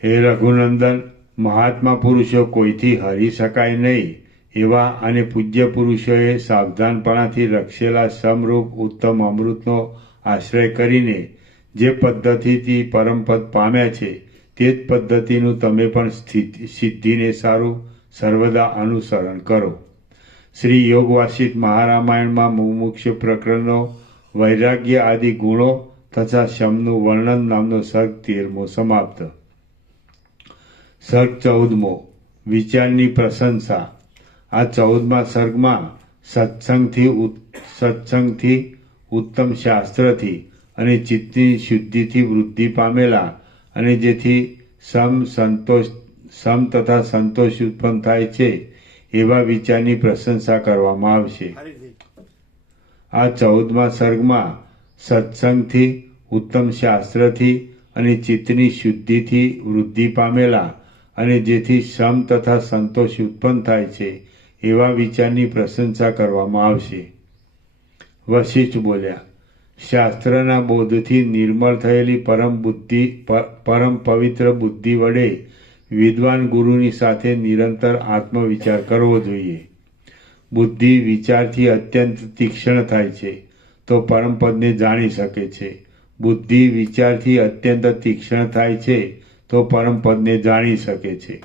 હે રઘુનંદન, મહાત્મા પુરુષો કોઈથી હરી શકાય નહીં એવા અને પૂજ્ય પુરુષોએ સાવધાનપણાથી રક્ષેલા સમરૂપ ઉત્તમ અમૃતનો આશ્રય કરીને જે પદ્ધતિથી પરમપદ પામ્યા છે તે જ પદ્ધતિનું તમે પણ સિદ્ધિને સારું સર્વદા અનુસરણ કરો. શ્રી યોગ વાસિષ્ઠ મહારામાયણમાં મુમુક્ષ પ્રકરણો, વૈરાગ્ય આદિ ગુણો તથા શમનું વર્ણન નામનો સર્ગ 13મો સમાપ્ત. સર્ગ 14મો, વિચારની પ્રશંસા. આ 14મા સર્ગમાં સત્સંગથી, ઉત્તમ શાસ્ત્રથી અને ચિત્તની શુદ્ધિથી વૃદ્ધિ પામેલા અને જેથી સમ તથા સંતોષ ઉત્પન્ન થાય છે એવા વિચારની પ્રશંસા કરવામાં આવશે. ફરીથી. આ 14મા સર્ગમાં સત્સંગથી, ઉત્તમ શાસ્ત્રથી અને ચિત્તની શુદ્ધિથી વૃદ્ધિ પામેલા અને જેથી સમ તથા સંતોષ ઉત્પન્ન થાય છે એવા વિચારની પ્રશંસા કરવામાં આવશે. વશિષ્ઠ બોલ્યા, શાસ્ત્રના બોધથી નિર્મળ થયેલી પરમ પવિત્ર બુદ્ધિ વડે વિદ્વાન ગુરુની સાથે નિરંતર આત્મવિચાર કરવો જોઈએ. બુદ્ધિ વિચારથી અત્યંત તીક્ષ્ણ થાય છે તો પરમપદને જાણી શકે છે. બુદ્ધિ વિચારથી અત્યંત તીક્ષ્ણ થાય છે તો પરમપદને જાણી શકે છે.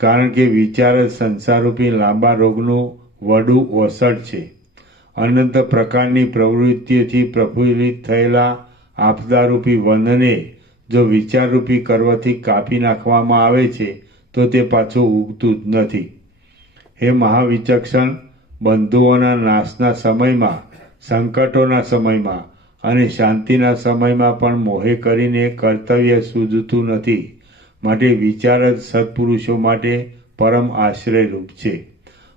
કારણ કે વિચાર જ સંસારરૂપી લાંબા રોગનું વડું ઓસડ છે. અનંત પ્રકારની પ્રવૃત્તિઓથી પ્રફુલ્લિત થયેલા આપદારૂપી વનને જો વિચારરૂપી કરવાથી કાપી નાખવામાં આવે છે તો તે પાછું ઉગતું જ નથી. હે મહાવિચક્ષણ, બંધુઓના નાશના સમયમાં, સંકટોના સમયમાં અને શાંતિના સમયમાં પણ મોહે કરીને કર્તવ્ય સૂઝતું નથી. માટે વિચાર જ સત્પુરુષો માટે પરમ આશ્રયરૂપ છે.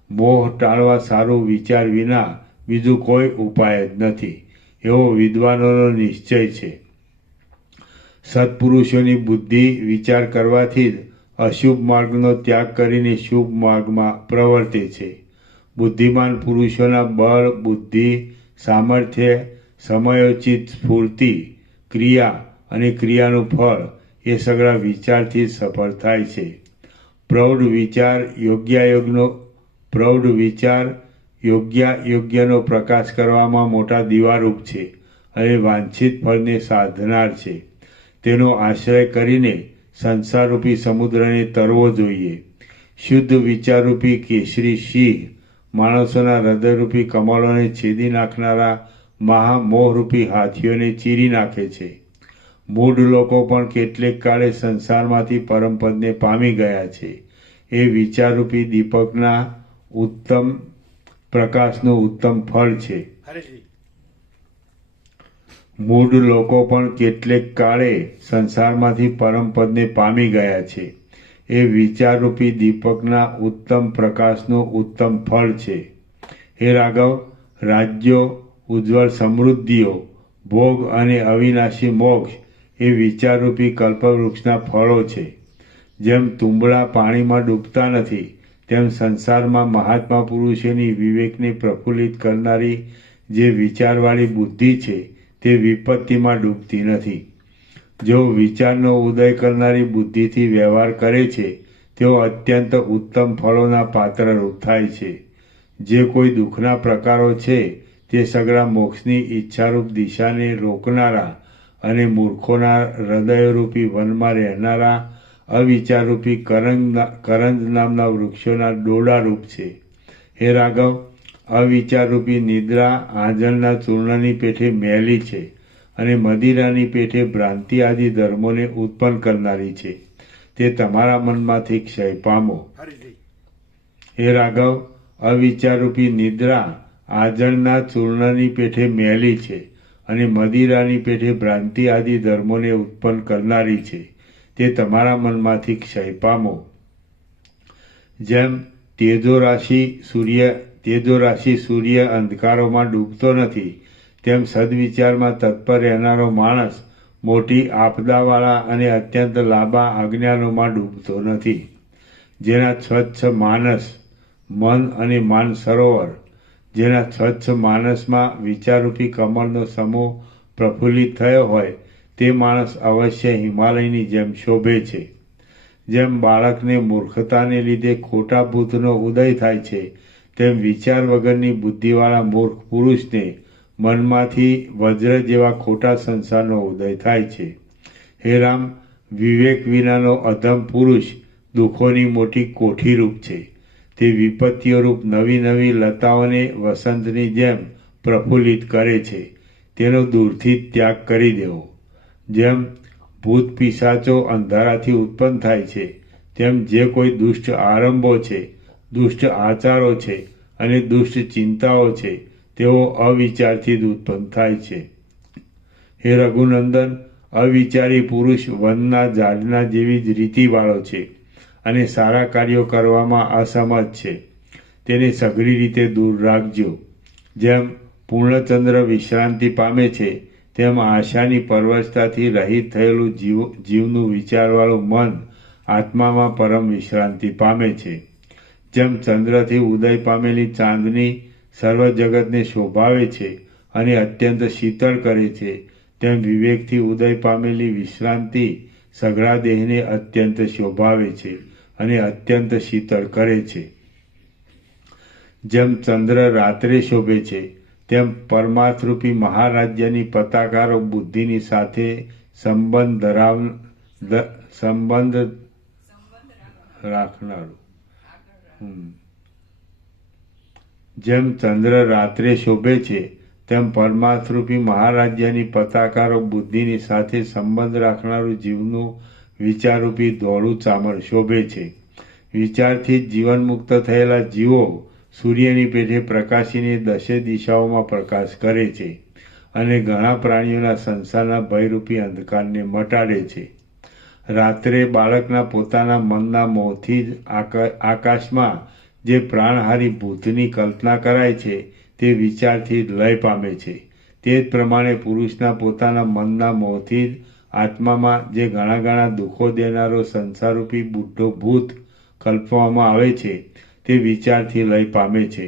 મોહ ટાળવા સારું વિચાર વિના બીજું કોઈ ઉપાય જ નથી, એવો વિદ્વાનોનો નિશ્ચય છે. સત્પુરુષોની બુદ્ધિ વિચાર કરવાથી જ અશુભ માર્ગનો ત્યાગ કરીને શુભ માર્ગમાં પ્રવર્તે છે. બુદ્ધિમાન પુરુષોના બળ, બુદ્ધિ, સામર્થ્ય, સમયોચિત સ્ફૂર્તિ, ક્રિયા અને ક્રિયાનું ફળ એ સગળા વિચારથી જ સફળ થાય છે. પ્રૌઢ વિચાર યોગ્યનો પ્રકાશ કરવામાં મોટા દીવારૂપ છે અને વાંછિત ફળને સાધનાર છે. તેનો આશ્રય કરીને સંસારરૂપી સમુદ્રને તરવો જોઈએ. શુદ્ધ વિચારરૂપી કેસરી સિંહ માણસોના હૃદયરૂપી કમળોને છેદી નાખનારા મહામોહરૂપી હાથીઓને ચીરી નાખે છે. મૂઢ લોકો પણ કેટલેક કાળે સંસારમાંથી પરમપદને પામી ગયા છે. એ વિચારરૂપી દીપકના ઉત્તમ પ્રકાશનું ઉત્તમ ફળ છે. હરીજી, મૂઢ લોકો પણ કેટલેક કાળે સંસારમાંથી પરમપદને પામી ગયા છે. એ વિચારરૂપી દીપકના ઉત્તમ પ્રકાશનું ઉત્તમ ફળ છે. હે રાઘવ, રાજ્યો, ઉજ્જવળ સમૃદ્ધિઓ, ભોગ અને અવિનાશી મોક્ષ એ વિચારરૂપી કલ્પવૃક્ષના ફળો છે. જેમ તુંબડા પાણીમાં ડૂબતા નથી, તેમ સંસારમાં મહાત્મા પુરુષોની વિવેકને પ્રફુલ્લિત કરનારી જે વિચારવાળી બુદ્ધિ છે તે વિપત્તિમાં ડૂબતી નથી. જેઓ વિચારનો ઉદય કરનારી બુદ્ધિથી વ્યવહાર કરે છે તેઓ અત્યંત ઉત્તમ ફળોના પાત્રરૂપ થાય છે. જે કોઈ દુઃખના પ્રકારો છે તે સગળા મોક્ષની ઈચ્છારૂપ દિશાને રોકનારા અને મૂર્ખોના હૃદયરૂપી વનમાં રહેનારા અવિચારરૂપી કરંજ નામના વૃક્ષોના ડોડારૂપ છે. હે રાઘવ, અવિચારરૂપી નિદ્રા આંજણના ચૂર્ણની પેઠે મેલી છે અને મદિરાની પેઠે ભ્રાંતિ આદિ ધર્મોને ઉત્પન્ન કરનારી છે. તે તમારા મનમાંથી ક્ષય પામો. હરીજી, હે રાઘવ, અવિચારરૂપી નિદ્રા આંજણના ચૂર્ણની પેઠે મેલી છે અને મદિરાની પેઠે ભ્રાંતિ આદિ ધર્મોને ઉત્પન્ન કરનારી છે. તે તમારા મનમાંથી ક્ષય પામો. જેમ તેજો રાશિ સૂર્ય અંધકારોમાં ડૂબતો નથી, તેમ સદવિચારમાં તત્પર રહેનારો માણસ મોટી આપદાવાળા અને અત્યંત લાંબા અજ્ઞાનોમાં ડૂબતો નથી. જેના સ્વચ્છ માનસ, મન અને માન સરોવર, જેના સ્વચ્છ માનસમાં વિચારરૂપી કમળનો સમૂહ પ્રફુલ્લિત થયો હોય તે માણસ અવશ્ય હિમાલયની જેમ શોભે છે. જેમ બાળકને મૂર્ખતાને લીધે ખોટા ભૂતનો ઉદય થાય છે, તેમ વિચાર વગરની બુદ્ધિવાળા મૂર્ખ પુરુષને મનમાંથી વજ્ર જેવા ખોટા સંસારનો ઉદય થાય છે. હે રામ, વિવેક વિનાનો અધમ પુરુષ દુઃખોની મોટી કોઠીરૂપ છે. તે વિપત્તિઓરૂપ નવી નવી લતાઓને વસંતની જેમ પ્રફુલ્લિત કરે છે. તેનો દૂરથી ત્યાગ કરી દેવો. જેમ ભૂત પિશાચો અંધારાથી ઉત્પન્ન થાય છે, તેમ જે કોઈ દુષ્ટ આરંભો છે, દુષ્ટ આચારો છે અને દુષ્ટ ચિંતાઓ છે તેઓ અવિચારથી જ ઉત્પન્ન થાય છે. હે રઘુનંદન, અવિચારી પુરુષ વનના ઝાડના જેવી જ રીતિવાળો છે અને સારા કાર્યો કરવામાં અસમર્થ છે. તેને સઘળી રીતે દૂર રાખજો. જેમ પૂર્ણચંદ્ર વિશ્રાંતિ પામે છે, તેમ આશાની પરવશતાથી રહિત થયેલું જીવનું વિચારવાળું મન આત્મામાં પરમ વિશ્રાંતિ પામે છે. જેમ ચંદ્રથી ઉદય પામેલી ચાંદની સર્વ જગતને શોભાવે છે અને અત્યંત શીતળ કરે છે, તેમ વિવેકથી ઉદય પામેલી વિશ્રાંતિ સઘળા દેહને અત્યંત શોભાવે છે અને અત્યંત શીતળ કરે છે. જેમ ચંદ્ર રાત્રે શોભે છે, તેમ પરમાર્થરૂપી મહારાજ્યની પતાકારો બુદ્ધિની સાથે સંબંધ રાખનારું. જેમ ચંદ્ર રાત્રે શોભે છે તેમ પરમાર્થરૂપી મહારાજ્યની પતાકારો બુદ્ધિની સાથે સંબંધ રાખનારું જીવનું વિચારરૂપી ધોળું ચામર શોભે છે. વિચારથી જ જીવનમુક્ત થયેલા જીવો સૂર્યની પેઠે પ્રકાશીને દશે દિશાઓમાં પ્રકાશ કરે છે અને ઘણા પ્રાણીઓના સંસારના ભયરૂપી અંધકારને મટાડે છે. રાત્રે બાળકના પોતાના મનના મોહથી જ આકાશમાં જે પ્રાણહારી ભૂતની કલ્પના કરાય છે તે વિચારથી જ લય પામે છે. તે જ પ્રમાણે પુરુષના પોતાના મનના મોહથી જ આત્મામાં જે ઘણા ઘણા દુઃખો દેનારો સંસારરૂપી બુઢો ભૂત કલ્પવામાં આવે છે તે વિચારથી લય પામે છે.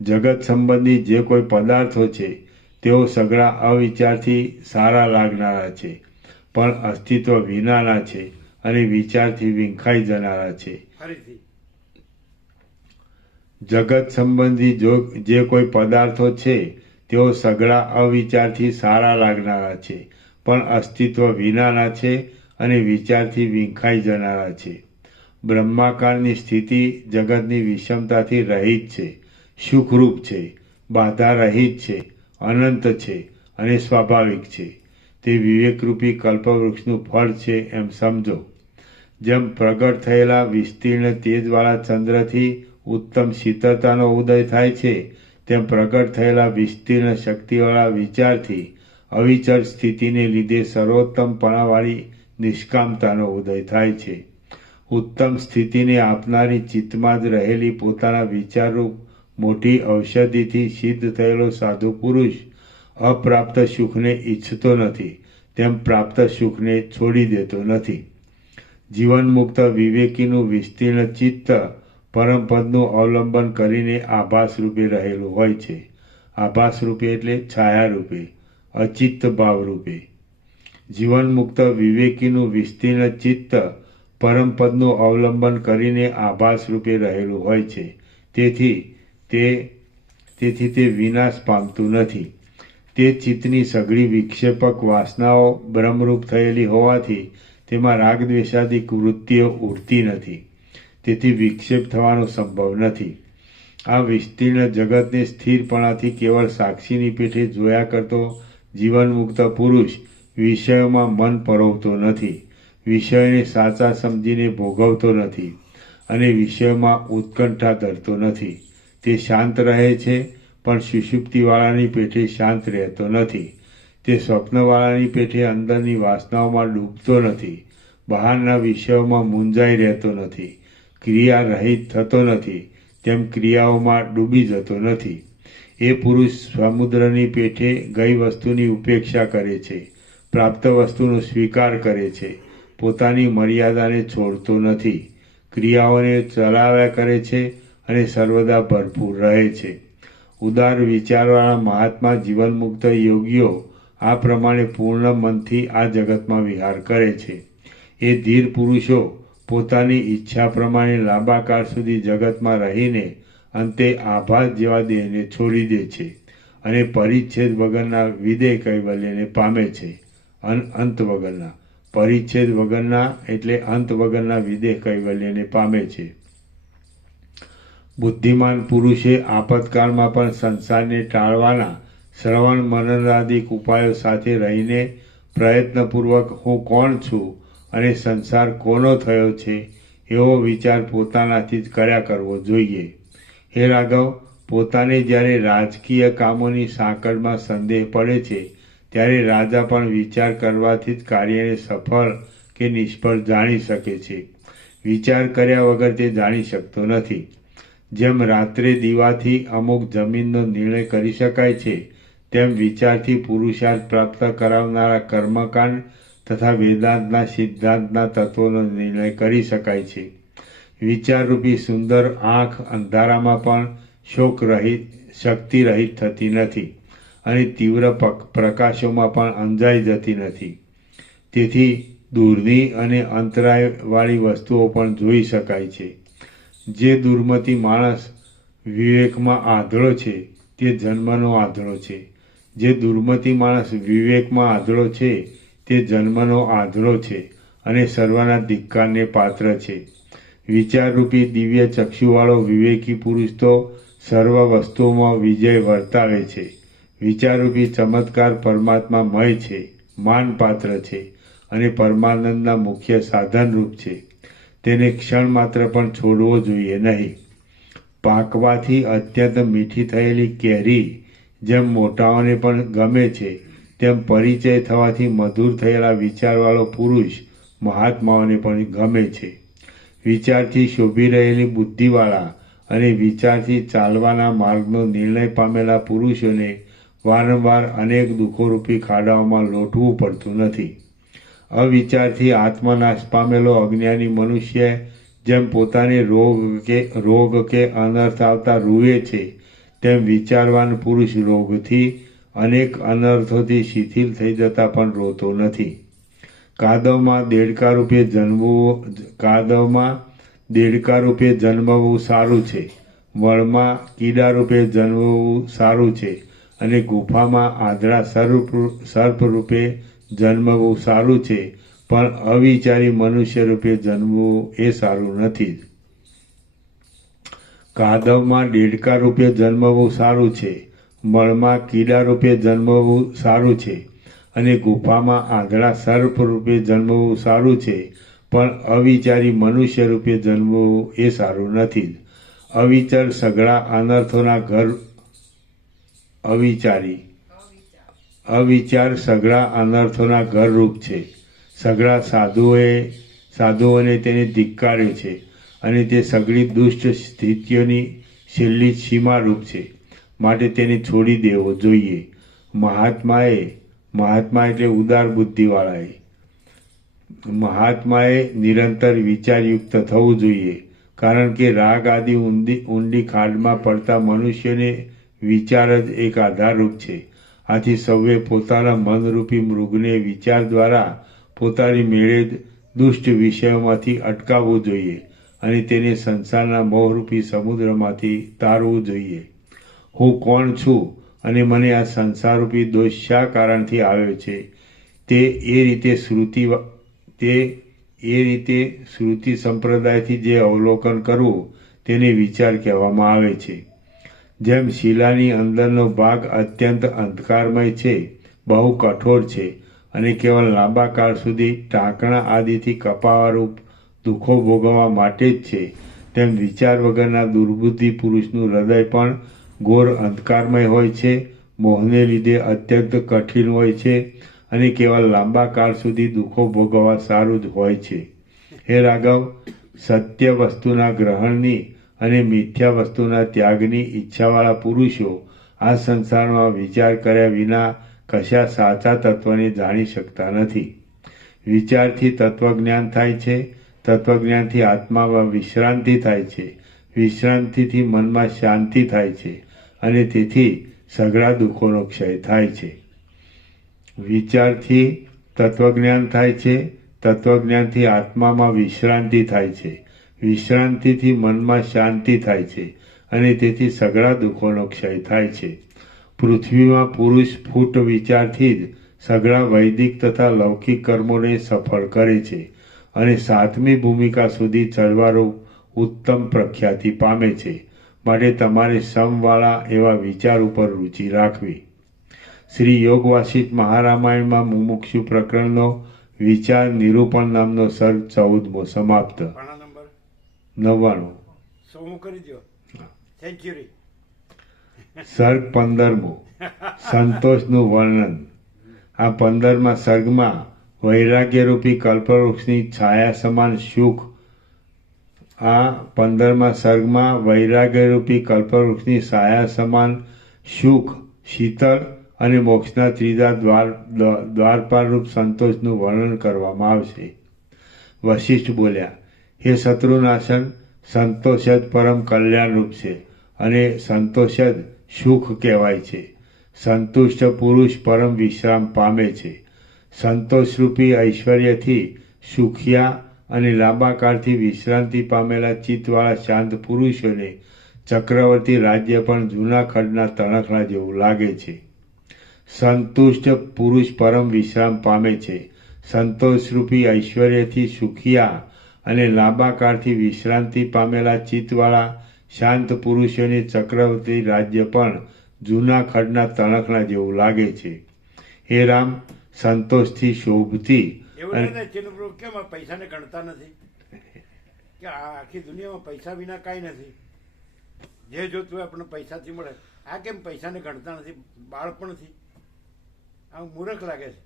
જગત સંબંધી જે કોઈ પદાર્થો છે તેઓ સઘળા અવિચારથી સારા લાગનારા છે, પણ અસ્તિત્વ વિનાના છે અને વિચારથી વિંખાઈ જનારા છે. ફરીથી જગત સંબંધી જે કોઈ પદાર્થો છે તેઓ સઘળા અવિચારથી સારા લાગનારા છે, પણ અસ્તિત્વ વિનાના છે અને વિચારથી વિંખાઈ જનારા છે. બ્રહ્માકારની સ્થિતિ જગતની વિષમતાથી રહિત છે, સુખરૂપ છે, બાધા રહિત છે, અનંત છે અને સ્વાભાવિક છે. તે વિવેકરૂપી કલ્પવૃક્ષનું ફળ છે એમ સમજો. જેમ પ્રગટ થયેલા વિસ્તીર્ણ તેજવાળા ચંદ્રથી ઉત્તમ શીતળતાનો ઉદય થાય છે, તેમ પ્રગટ થયેલા વિસ્તીર્ણ શક્તિવાળા વિચારથી અવિચળ સ્થિતિને લીધે સર્વોત્તમપણાવાળી નિષ્કામતાનો ઉદય થાય છે. ઉત્તમ સ્થિતિને આપનારી ચિત્તમાં જ રહેલી પોતાના વિચારરૂપ મોટી ઔષધિથી સિદ્ધ થયેલો સાધુ પુરુષ અપ્રાપ્ત સુખને ઈચ્છતો નથી, તેમ પ્રાપ્ત સુખને છોડી દેતો નથી. જીવનમુક્ત વિવેકીનું વિસ્તીર્ણ ચિત્ત પરમપદનું અવલંબન કરીને આભાસરૂપે રહેલું હોય છે. આભાસરૂપે એટલે છાયારૂપે, અચિત્ત ભાવરૂપે. જીવનમુક્ત વિવેકીનું વિસ્તીર્ણ ચિત્ત પરમપદનું અવલંબન કરીને આભાસરૂપે રહેલું હોય છે. તેથી તે વિનાશ પામતું નથી. તે ચિત્તની સઘળી વિક્ષેપક વાસનાઓ બ્રહ્મરૂપ થયેલી હોવાથી તેમાં રાગદ્વેષાદિક વૃત્તિઓ ઉડતી નથી. તેથી વિક્ષેપ થવાનો સંભવ નથી. આ વિસ્તીર્ણ જગતને સ્થિરપણાથી કેવળ સાક્ષીની પેઠે જોયા કરતો જીવનમુક્ત પુરુષ વિષયોમાં મન પરોવતો નથી, વિષયોને સાચા સમજીને ભોગવતો નથી અને વિષયોમાં ઉત્કંઠા ધરતો નથી. તે શાંત રહે છે, પણ સુષુપ્તિવાળાની પેઠે શાંત રહેતો નથી. તે સ્વપ્નવાળાની પેઠે અંદરની વાસનાઓમાં ડૂબતો નથી, બહારના વિષયોમાં મૂંઝાઈ રહેતો નથી, ક્રિયા રહિત થતો નથી, તેમ ક્રિયાઓમાં ડૂબી જતો નથી. એ પુરુષ સમુદ્રની પેઠે ગઈ વસ્તુની ઉપેક્ષા કરે છે, પ્રાપ્ત વસ્તુનો સ્વીકાર કરે છે, પોતાની મર્યાદાને છોડતો નથી, ક્રિયાઓને ચલાવ્યા કરે છે અને સર્વદા ભરપૂર રહે છે. ઉદાર વિચારવાળા મહાત્મા જીવનમુક્ત યોગીઓ આ પ્રમાણે પૂર્ણ મનથી આ જગતમાં વિહાર કરે છે. એ ધીર પુરુષો પોતાની ઈચ્છા પ્રમાણે લાંબા કાળ સુધી જગતમાં રહીને અંતે આભાસ જેવા દેહને છોડી દે છે અને પરિચ્છેદ વગરના વિદેહ કૈવલ્યને પામે છે. અંત વગરના, પરિચ્છેદ વગરના એટલે અંત વગરના વિદેહ કૈવલ્યને પામે છે. બુદ્ધિમાન પુરુષે આપતકાળમાં પણ સંસારને ટાળવાના શ્રવણ મનનાદિક ઉપાયો સાથે રહીને પ્રયત્નપૂર્વક હું કોણ છું અને સંસાર કોનો થયો છે એવો વિચાર પોતાનાથી જ કર્યા કરવો જોઈએ. હે રાઘવ, પોતાને જ્યારે રાજકીય કામોની સાંકળમાં સંદેહ પડે છે ત્યારે રાજા પણ વિચાર કરવાથી જ કાર્યને સફળ કે નિષ્ફળ જાણી શકે છે. વિચાર કર્યા વગર તે જાણી શકતો નથી. જેમ રાત્રે દીવાથી અમુક જમીનનો નિર્ણય કરી શકાય છે, તેમ વિચારથી પુરુષાર્થ પ્રાપ્ત કરાવનારા કર્મકાંડ તથા વેદાંતના સિદ્ધાંતના તત્વોનો નિર્ણય કરી શકાય છે. વિચારરૂપી સુંદર આંખ અંધારામાં પણ શક્તિ રહિત થતી નથી અને તીવ્ર પ્રકાશોમાં પણ અંજાઈ જતી નથી. તેથી દૂરની અને અંતરાયવાળી વસ્તુઓ પણ જોઈ શકાય છે. જે દુર્મતી માણસ વિવેકમાં આંધળો છે તે જન્મનો આંધળો છે. જે દુર્મતી માણસ વિવેકમાં આંધળો છે તે જન્મનો આંધળો છે અને સર્વના ધિક્કારને પાત્ર છે. વિચારરૂપી દિવ્ય ચક્ષુવાળો વિવેકી પુરુષ તો સર્વ વસ્તુઓમાં વિજય વર્તાવે છે. વિચારરૂપી ચમત્કાર પરમાત્મામય છે, માનપાત્ર છે અને પરમાનંદના મુખ્ય સાધનરૂપ છે. તેને ક્ષણ માત્ર પણ છોડવો જોઈએ નહીં. પાકવાથી અત્યંત મીઠી થયેલી કેરી જેમ મોટાઓને પણ ગમે છે, તેમ પરિચય થવાથી મધુર થયેલા વિચારવાળો પુરુષ મહાત્માઓને પણ ગમે છે. વિચારથી શોભી રહેલી બુદ્ધિવાળા અને વિચારથી ચાલવાના માર્ગનો નિર્ણય પામેલા પુરુષોને વારંવાર અનેક દુઃખોરૂપી ખાડાઓમાં લોટવું પડતું નથી. અવિચારથી આત્મનાશ પામેલો અજ્ઞાની મનુષ્ય જેમ પોતાને રોગ કે અનર્થ આવતા રૂએ છે, તેમ વિચારવાન પુરુષ રોગથી અનેક અનર્થોથી શિથિલ થઈ જતા પણ રોતો નથી. કાદવમાં દેડકા રૂપે જન્મવું સારું છે, વળમાં કીડા રૂપે જન્મવું સારું છે અને ગુફામાં આંધળા સર્પ રૂપે જન્મવું સારું છે, પણ અવિચારી મનુષ્ય રૂપે જન્મવું એ સારું નથી. કાદવમાં દેડકા રૂપે જન્મવું સારું છે, મળમાં કીડા રૂપે જન્મવું સારું છે અને ગુફામાં આંધળા સર્પ રૂપે જન્મવું સારું છે, પણ અવિચારી મનુષ્ય રૂપે જન્મવું એ સારું નથી. અવિચાર સઘળા અનર્થોના ઘર અવિચાર સઘળા અનર્થોના ઘરરૂપ છે. સઘળા સાધુઓને તેને ધિક્કાર્યો છે અને તે સઘળી દુષ્ટ સ્થિતિઓની છેલ્લી સીમારૂપ છે, માટે તેને છોડી દેવો જોઈએ. મહાત્મા એટલે ઉદાર મહાત્માએ નિરંતર વિચારયુક્ત થવું જોઈએ, કારણ કે રાગ આદિ ઊંડી ખાડમાં પડતા મનુષ્યને વિચાર જ એક આધારરૂપ છે. આથી સૌએ પોતાના મનરૂપી મૃગને વિચાર દ્વારા પોતાની મેળે દુષ્ટ વિષયોમાંથી અટકાવવું જોઈએ અને તેને સંસારના મોહરૂપી સમુદ્રમાંથી તારવું જોઈએ. હું કોણ છું અને મને આ સંસારરૂપી દોષ શા કારણથી આવ્યો છે, તે એ રીતે શ્રુતિ સંપ્રદાયથી જે અવલોકન કરવું તેને વિચાર કહેવામાં આવે છે. જેમ શિલાની અંદરનો ભાગ અત્યંત અંધકારમય છે, બહુ કઠોર છે અને કેવળ લાંબા કાળ સુધી ટાંકણા આદિથી કપાવારૂપ દુઃખો ભોગવવા માટે જ છે, તેમ વિચાર વગરના દુર્બુદ્ધિ પુરુષનું હૃદય પણ ઘોર અંધકારમય હોય છે, મોહને લીધે અત્યંત કઠિન હોય છે અને કેવળ લાંબા કાળ સુધી દુઃખો ભોગવવા સારું જ હોય છે. હે રાઘવ, સત્ય વસ્તુના ગ્રહણની અને મિથ્યા વસ્તુના ત્યાગની ઈચ્છાવાળા પુરુષો આ સંસારમાં વિચાર કર્યા વિના કશા સાચા તત્વને જાણી શકતા નથી. વિચારથી તત્વજ્ઞાન થાય છે, તત્વજ્ઞાનથી આત્મામાં વિશ્રાંતિ થાય છે, વિશ્રાંતિથી મનમાં શાંતિ થાય છે અને તેથી સઘળા દુઃખોનો ક્ષય થાય છે. વિચારથી તત્વજ્ઞાન થાય છે, તત્વજ્ઞાનથી આત્મામાં વિશ્રાંતિ થાય છે, વિશ્રાંતિથી મનમાં શાંતિ થાય છે અને તેથી સઘળા દુઃખોનો ક્ષય થાય છે. પૃથ્વીમાં પુરુષ ફૂટ વિચારથી જ સઘળા વૈદિક તથા લૌકિક કર્મોને સફળ કરે છે અને 7મી ભૂમિકા સુધી ચડવાનું ઉત્તમ પ્રખ્યાતિ પામે છે. માટે તમારે સમવાળા એવા વિચાર ઉપર રુચિ રાખવી. શ્રી યોગ વાસિષ્ઠ મહારામાયણમાં મુમુક્ષુ પ્રકરણનો વિચાર નિરૂપણ નામનો સર્ગ 14મો સમાપ્ત. 99. હું કરી દો સેન્ચુરી. સર્ગ 15મો સંતોષનું વર્ણન. આ 15મા સર્ગમાં વૈરાગ્યરૂપી કલ્પવૃક્ષની છાયા સમાન સુખ શીતળ અને મોક્ષના ત્રીજા દ્વારપાળરૂપ સંતોષનું વર્ણન કરવામાં આવશે. વશિષ્ઠ બોલ્યા, હે શત્રુનાશન, સંતોષ જ પરમ કલ્યાણરૂપ છે અને સંતોષ જ સુખ કહેવાય છે. સંતુષ્ટ પુરુષ પરમ વિશ્રામ પામે છે. સંતોષરૂપી ઐશ્વર્યથી સુખિયા અને લાંબા કાળથી વિશ્રાંતિ પામેલા ચિત્તવાળા શાંત પુરુષોને ચક્રવર્તી રાજ્ય પણ જૂના ખડના તણખલા જેવું લાગે છે. સંતુષ્ટ પુરુષ પરમ વિશ્રામ પામે છે. સંતોષરૂપી ઐશ્વર્યથી સુખિયા અને લાંબા કાળથી વિશ્રાંતિ પામેલા ચિત્તવાળા શાંત પુરુષોને ચક્રવર્તી રાજ્ય પણ જૂના ખડના તણખલા જેવું લાગે છે. હે રામ, સંતોષથી શોભતી એવું નથી ચિન્નપ્રભુ કેમ આ પૈસાને ગણતા નથી કે આ આખી દુનિયામાં પૈસા વિના કાંઈ નથી. જે જોતું હોય આપણને પૈસાથી મળે. આ કેમ પૈસાને ગણતા નથી? બાળપણથી આ મૂર્ખ લાગે છે.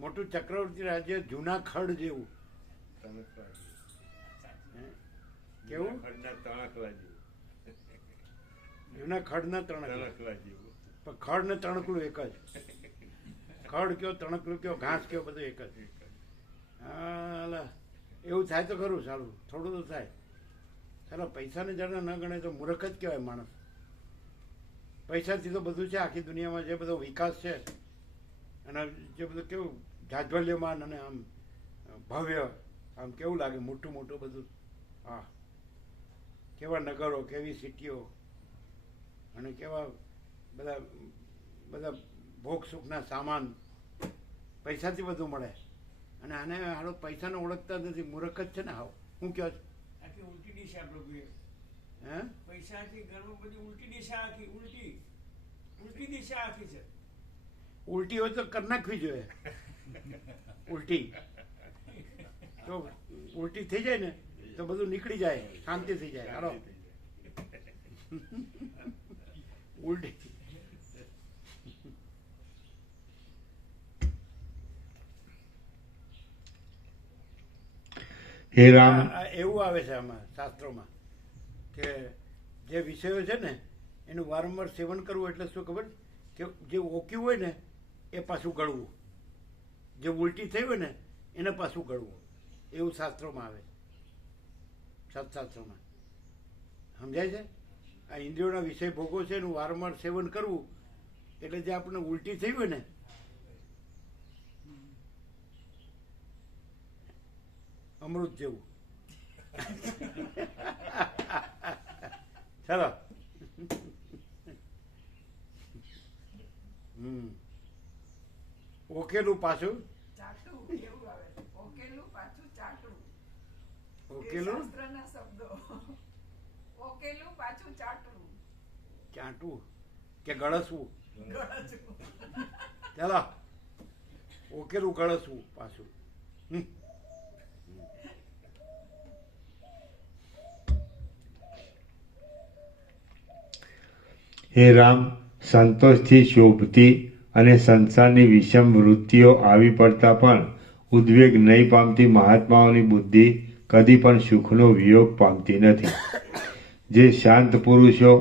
મોટું ચક્રવર્તી રાજ્ય જૂના ખડ જેવું. કેવું? જૂના ખડના તણખલા જેવું. પણ ખડ ને તણકલું એક જ. ખડ કયો, તણકલું કયો, ઘાસ કયો, બધું એક જ. હા, એવું થાય તો ખરું. સારું, થોડું તો થાય. ચાલો, પૈસાને જરા ન ગણે તો મૂર્ખ જ કહેવાય માણસ. પૈસાથી તો બધું છે. આખી દુનિયામાં જે બધો વિકાસ છે અને જે બધું કેવું જાજ્વલ્યમાન અને આમ ભવ્ય, આમ કેવું લાગે, મોટું મોટું બધું. હા, કેવા નગરો, કેવી સિટીઓ અને કેવા બધા બધા ભોગ સુખના સામાન પૈસાથી બધું મળે. અને આને હાલો પૈસાને ઓળખતા નથી. મૂર્ખ જ છે ને. હાવ હું કહો છું? આખી ઉલટી દિશા પ્રભુએ. હે? પૈસાથી ઘરમાં બધી ઉલટી દિશા આખી ઉલટી દિશા આખી છે. ઉલટી હોય તો કરી નાખવી જોઈએ. ઉલટી તો ઉલટી થઈ જાય ને તો બધું નીકળી જાય, શાંતિ થઈ જાય. હાલો, ઉલટી હે રામ, એવું આવે છે આમાં શાસ્ત્રોમાં કે જે વિષયો છે ને એનું વારંવાર સેવન કરવું એટલે શું ખબર? કે જે ઓક્યું હોય ને એ પાછું ગળવું, જે ઉલટી થઈ હોય ને એને પાછું ગળવું, એવું શાસ્ત્રોમાં આવે. સત્શાસ્ત્રોમાં સમજાય છે? આ ઇન્દ્રિયોના વિષય ભોગો છે એનું વારંવાર સેવન કરવું એટલે જે આપણને ઉલટી થઈ હોય ને અમૃત જેવું. ચાલો, ઓકેલું પાછું ચાટું એવું આવે. ઓકેલું પાછું ચાટું. ઓકેલું શાસ્ત્રના શબ્દો. ઓકેલું પાછું ચાટું. ચાટવું કે ગળસવું. ગળચું. ચાલો, ઓકેલું ગળસવું પાછું. હે રામ, સંતોષથી શોભતી અને સંસારની વિષમ વૃત્તિઓ આવી પડતા પણ ઉદ્વેગ નહીં પામતી મહાત્માઓની બુદ્ધિ કદી પણ સુખનો વિયોગ પામતી નથી. જે શાંત પુરુષો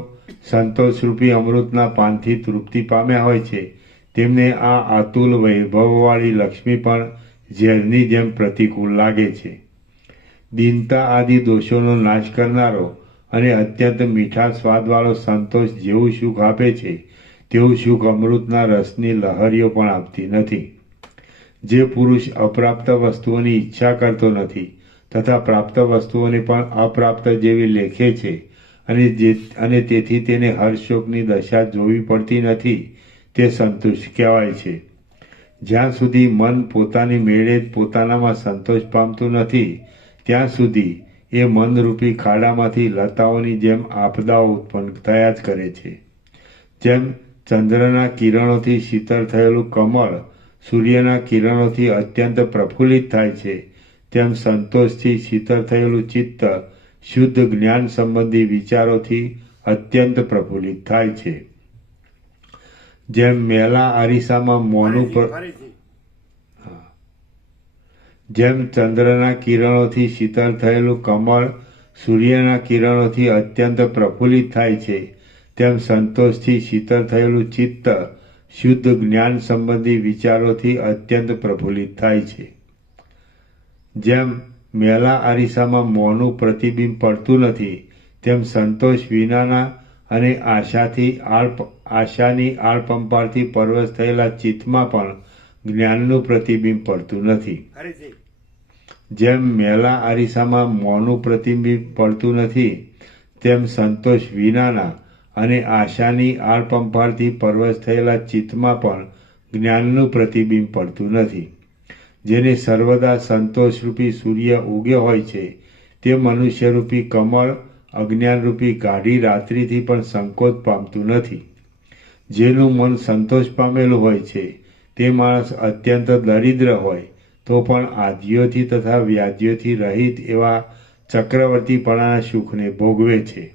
સંતોષરૂપી અમૃતના પાનથી તૃપ્તિ પામ્યા હોય છે તેમને આ અતુલ વૈભવવાળી લક્ષ્મી પણ ઝેરની જેમ પ્રતિકૂળ લાગે છે. દીનતા આદિ દોષોનો નાશ કરનારો અને અત્યંત મીઠા સ્વાદવાળો સંતોષ જેવું સુખ આપે છે તેવું સુખ અમૃતના રસની લહરીઓ પણ આપતી નથી. જે પુરુષ અપ્રાપ્ત વસ્તુઓની ઈચ્છા કરતો નથી તથા પ્રાપ્ત વસ્તુઓને પણ અપ્રાપ્ત જેવી લેખે છે અને તેથી તેને હર્ષશોકની દશા જોવી પડતી નથી તે સંતુષ્ટ કહેવાય છે. જ્યાં સુધી મન પોતાની મેળે પોતાનામાં સંતોષ પામતું નથી ત્યાં સુધી એ મનરૂપી ખાડામાંથી લતાઓની જેમ આપદાઓ ઉત્પન્ન થયા જ કરે છે. જેમ ચંદ્રના કિરણોથી શીતળ થયેલું કમળ સૂર્યના કિરણોથી અત્યંત પ્રફુલ્લિત થાય છે તેમ સંતોષથી શીતળ થયેલું ચિત્ત શુદ્ધ જ્ઞાન સંબંધી વિચારોથી અત્યંત પ્રફુલ્લિત થાય છે. જેમ મેલા અરીસામાં મોનું જેમ ચંદ્રના કિરણોથી શીતળ થયેલું કમળ સૂર્યના કિરણોથી અત્યંત પ્રફુલ્લિત થાય છે તેમ સંતોષથી શીતળ થયેલું ચિત્ત શુદ્ધ જ્ઞાન સંબંધી વિચારોથી અત્યંત પ્રફુલ્લિત થાય છે. જેમ મેલા અરીસામાં મોંનું પ્રતિબિંબ પડતું નથી તેમ સંતોષ વિનાના અને આશાની આળપંપાળથી પરવશ થયેલા ચિત્તમાં પણ જ્ઞાનનું પ્રતિબિંબ પડતું નથી. જેમ મેલા આરીસામાં મોંનું પ્રતિબિંબ પડતું નથી, તેમ સંતોષ વિનાના અને આશાની આળપંપાળથી પરવશ થયેલા ચિત્તમાં પણ જ્ઞાનનું પ્રતિબિંબ પડતું નથી. જેને સર્વદા સંતોષરૂપી સૂર્ય ઉગ્યો હોય છે, તે મનુષ્યરૂપી કમળ અજ્ઞાનરૂપી ગાઢી રાત્રિથી પણ સંકોચ પામતું નથી. જેનું મન સંતોષ પામેલું હોય છે, તે માણસ અત્યંત દરિદ્ર હોય તો પણ આધિઓથી તથા વ્યાધિઓથી રહિત એવા ચક્રવર્તીપણાના સુખને ભોગવે છે.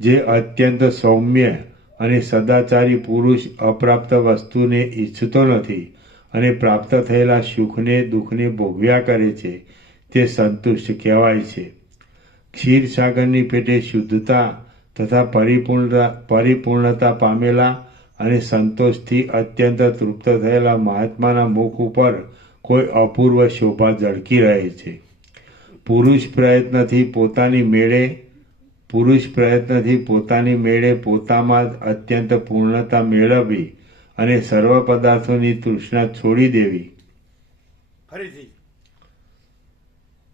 જે અત્યંત સૌમ્ય અને સદાચારી પુરુષ અપ્રાપ્ત વસ્તુને ઈચ્છતો નથી અને પ્રાપ્ત થયેલા સુખને દુઃખને ભોગવ્યા કરે છે, તે સંતુષ્ટ કહેવાય છે. ક્ષીરસાગરની પેટે શુદ્ધતા તથા પરિપૂર્ણતા પામેલા અને સંતોષથી અત્યંત તૃપ્ત થયેલા મહાત્માના મુખ ઉપર કોઈ અપૂર્વ શોભા ઝળકી રહે છે. પુરુષ પ્રયત્નથી પોતાની મેળે પોતામાં જ અત્યંત પૂર્ણતા મેળવવી અને સર્વ પદાર્થોની તૃષ્ણા છોડી દેવી. ફરીથી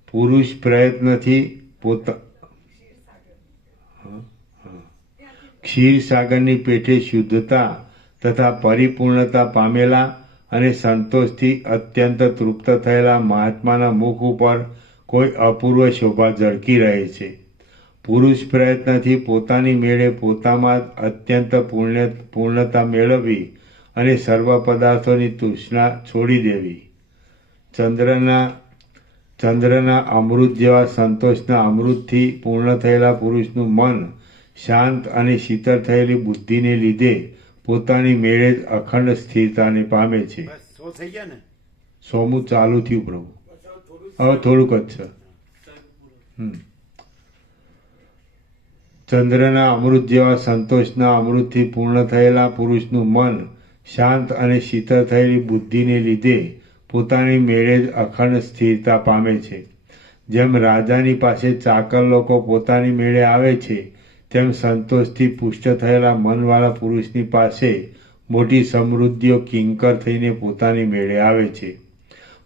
પુરુષ પ્રયત્નથી ક્ષીરસાગરની પેટે શુદ્ધતા તથા પરિપૂર્ણતા પામેલા અને સંતોષથી અત્યંત તૃપ્ત થયેલા મહાત્માના મુખ ઉપર કોઈ અપૂર્વ શોભા ઝળકી રહે છે. પુરુષ પ્રયત્નથી પોતાની મેળે પોતામાં જ અત્યંત પૂર્ણતા મેળવવી અને સર્વ પદાર્થોની તૃષ્ણા છોડી દેવી. ચંદ્રના અમૃત જેવા સંતોષના અમૃતથી પૂર્ણ થયેલા પુરુષનું મન શાંત અને શીતળ થયેલી બુદ્ધિને લીધે પોતાની મેળે જ અખંડ સ્થિરતાને પામે છે. બસ 100 થઈ ગયા ને? 100મું ચાલુ થયું પ્રભુ, હવે થોડુંક જ છે. ચંદ્રના અમૃત જેવા સંતોષના અમૃતથી પૂર્ણ થયેલા પુરુષનું મન શાંત અને શીતળ થયેલી બુદ્ધિને લીધે પોતાની મેળે જ અખંડ સ્થિરતા પામે છે. જેમ રાજાની પાસે ચાકર લોકો પોતાની મેળે આવે છે, તેમ સંતોષથી પુષ્ટ થયેલા મનવાળા પુરુષની પાસે મોટી સમૃદ્ધિઓ કિંકર થઈને પોતાની મેળે આવે છે.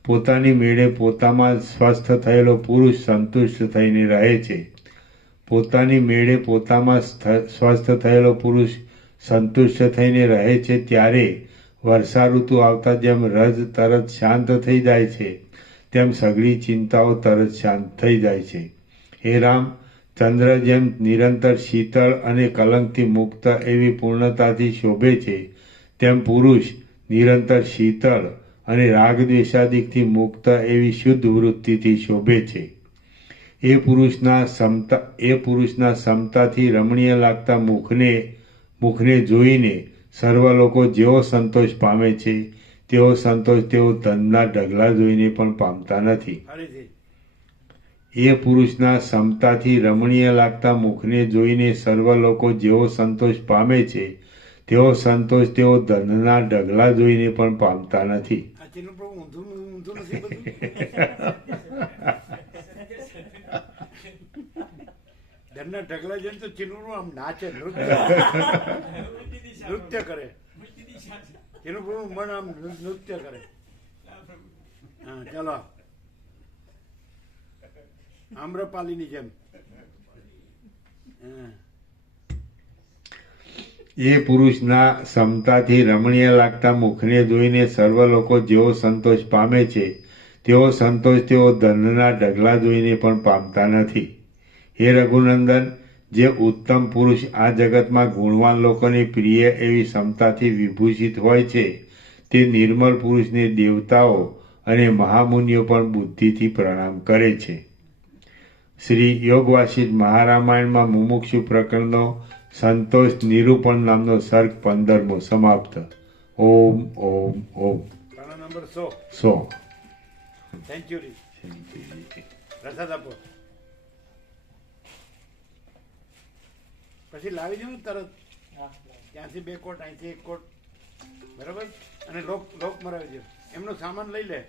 પોતાની મેળે પોતામાં સ્વસ્થ થયેલો પુરુષ સંતુષ્ટ થઈને રહે છે. પોતાની મેળે પોતામાં સ્વસ્થ થયેલો પુરુષ સંતુષ્ટ થઈને રહે છે ત્યારે વર્ષા ઋતુ આવતા જેમ રજ તરત શાંત થઈ જાય છે, તેમ સઘળી ચિંતાઓ તરત શાંત થઈ જાય છે. હે રામ, ચંદ્ર જેમ નિરંતર શીતળ અને કલંકથી મુક્ત એવી પૂર્ણતાથી શોભે છે, તેમ પુરુષ નિરંતર શીતળ અને રાગદ્વેષાદિકથી મુક્ત એવી શુદ્ધ વૃત્તિથી શોભે છે. એ પુરુષના સમતાથી રમણીય લાગતા મુખને જોઈને સર્વ લોકો જેવો સંતોષ પામે છે, તેવો સંતોષ તેઓ ધનના ઢગલા જોઈને પણ પામતા નથી. એ પુરુષના સમતાથી રમણીય લાગતા મુખને જોઈને સર્વ લોકો જેવો સંતોષ પામે છે, તેવો સંતોષ તેઓ ધનના ઢગલા જોઈને પણ પામતા નથી. ધનના ઢગલા જોઈને તો ચીનું આમ નાચે, નૃત્ય કરે. એનું મન આમ નૃત્ય કરે. હા, ચાલો આમ્રપાલીની જેમ. એ પુરુષના સમતાથી રમણીય લાગતા મુખને જોઈને સર્વ લોકો જેવો સંતોષ પામે છે, તેવો સંતોષ તેઓ ધનના ઢગલા જોઈને પણ પામતા નથી. હે રઘુનંદન, જે ઉત્તમ પુરુષ આ જગતમાં ગુણવાન લોકોને પ્રિય એવી સમતાથી વિભૂષિત હોય છે, તે નિર્મળ પુરુષને દેવતાઓ અને મહામુનિઓ પણ બુદ્ધિથી પ્રણામ કરે છે. શ્રી યોગવાસિષ્ઠ મહારામાયણમાં મુમુક્ષુ પ્રકરણનો સંતોષ નિરૂપણ નામનો સર્ગ 15મો સમાપ્ત. ઓમ ઓમ ઓમ. નંબર 100. સેન્ચુરી. પ્રસાદ આપો. પછી લાવી દેવું તરત. ત્યાંથી 2 કોટ, અહીંથી 1 કોટ, બરાબર. અને લોક મરાવી દે. એમનો સામાન લઈ લે,